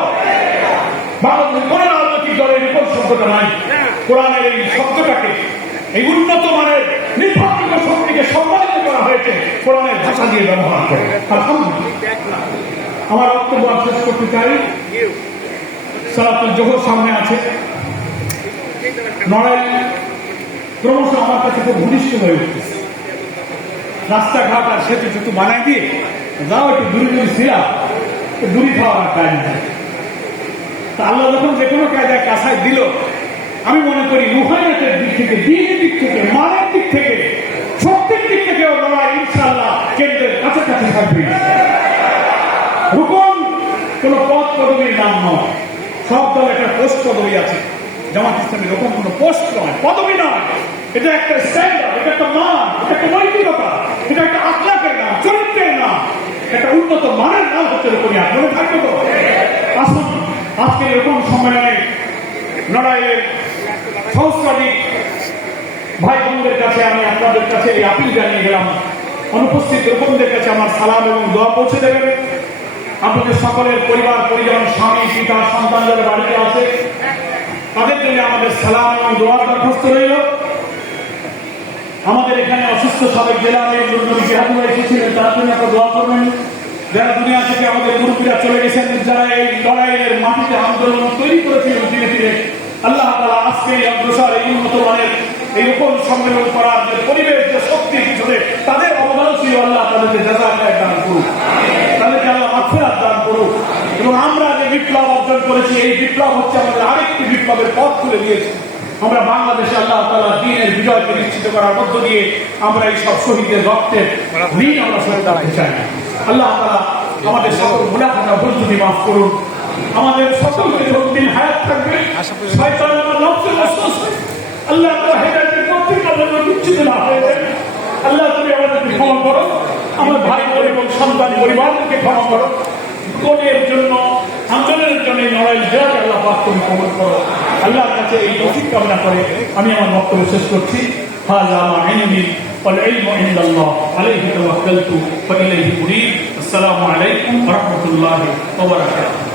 বাংলাদেশের কোন রাজনৈতিক দলের রুকন শব্দটা নাই। কোরআনের এই শব্দটাকে, এই উন্নত মানের নির্ভরযোগ্য শক্তিকে সম্মানিত করা করা হয়েছে কোরআনের ভাষা দিয়ে ব্যবহার করে। আলহামদুলিল্লাহ। আমার বক্তব্য শেষ করতে চাই। সালাতুল জোহর সামনে আছে। নড়াইল ক্রমশ আমার কাছে খুব ঘনিষ্ঠ হয়ে উঠতেছে। রাস্তাঘাট আর সেতু সেতু বানায় দিয়ে যাও একটু দূরে দূরে ছিলাম, দূরে খাওয়ার টাইম নেই। তা আল্লাহ যখন যে কোনো কায়দায় কাছায় দিল, আমি মনে করি রুহানিয়াতের দিক থেকে, দিনের দিক থেকে, মানের দিক থেকে, শক্তির দিক থেকে লড়াই ইনশাআল্লাহ কেন্দ্রের কাছাকাছি থাকবে। রুকন কোন পদ পদবীর নাম নয়, সব দল একটা পোস্ট পদবী আছে। জামাত ইসলামের রকম কোন পোস্ট নয়, পদবী নয়। এটা একটা স্ট্যান্ডার্ড, এটা একটা মান, এটা একটা নৈতিকতা, এটা একটা আখলাকের নাম, চরিত্রের নাম, একটা উন্নত মানের নাম হচ্ছে রুকনিয়াত। মনে থাকবে তো? আসুন আজকে এরকম সম্মেলনে লড়াইয়ের সহস্রাধিক ভাই বোনদের কাছে আমি আপনাদের কাছে এই আপিল জানিয়ে গেলাম, অনুপস্থিত রকমদের কাছে আমার সালাম এবং দোয়া পৌঁছে দেবেন। আপনাদের সকলের পরিবার পরিজন, স্বামী পিতা সন্তান যারা বাড়িতে আছে তাদের জন্য আমাদের সালাম এবং দোয়ার দরখাস্ত রইল। আমাদের এখানে অসুস্থ সাবেক জেলা এসেছিলেন, তার জন্য একটা দোয়া করবেন। যারা দুনিয়া থেকে আমাদের মুরব্বীরা চলে গেছেন, যারা এই লড়াইয়ের মাটিতে আন্দোলন তৈরি করেছিলেন ধীরে ধীরে, আল্লাহ তাআলা আজকে এই অগ্রসর এই উন্নত মানের এই রকম সম্মেলন করার যে পরিবেশ, যে শক্তির পিছনে তাদের অবদান ছিল, আল্লাহ তাদেরকে জাযায়ে দান করুক, তাদেরকে আল্লাহ মাগফিরাত দান করুক। এবং আমরা যে বিপ্লব অর্জন করেছি, এই বিপ্লব হচ্ছে আমাদের আরেকটি বিপ্লবের পথ খুলে দিয়েছে। আমরা বাংলাদেশে আল্লাহ তাআলা দ্বীনের বিজয়কে নিশ্চিত করার মধ্য দিয়ে আমরা এই সব শহীদের রক্তের ঋণ আমরা শোধ করতে চাই। আল্লাহ তাআলা আমাদের সকল গুনাহ খাতা ভুল ত্রুটি মাফ করুন। আমাদের সকলকে যতদিন হায়াত থাকবে শয়তান আমার নফসের ওয়াসওয়াসা আল্লাহ তাআলা হেদায়েতের প্রত্যেক আমাদের উচ্চিত না হয়ে যায়। আল্লাহ তুমি আমাদেরকে ক্ষমা করো, আমার ভাই বোন এবং সন্তান পরিবারকে ক্ষমা করো। কোনের জন্য, আন্দোলনের জন্য লড়াই জয় আল্লাহ পাক তুমি কবুল করো। আল্লাহর কাছে এই তৌফিক কামনা করে আমি আমার বক্তব্য শেষ করছি। হাযা মা ইলমি ওয়াল ইলমু ইনদাল্লাহ আলাইহি তাওয়াক্কালতু ওয়া ইলাইহি উনীব। আসসালামু আলাইকুম ওয়া রাহমাতুল্লাহি ওয়া বারাকাতুহু।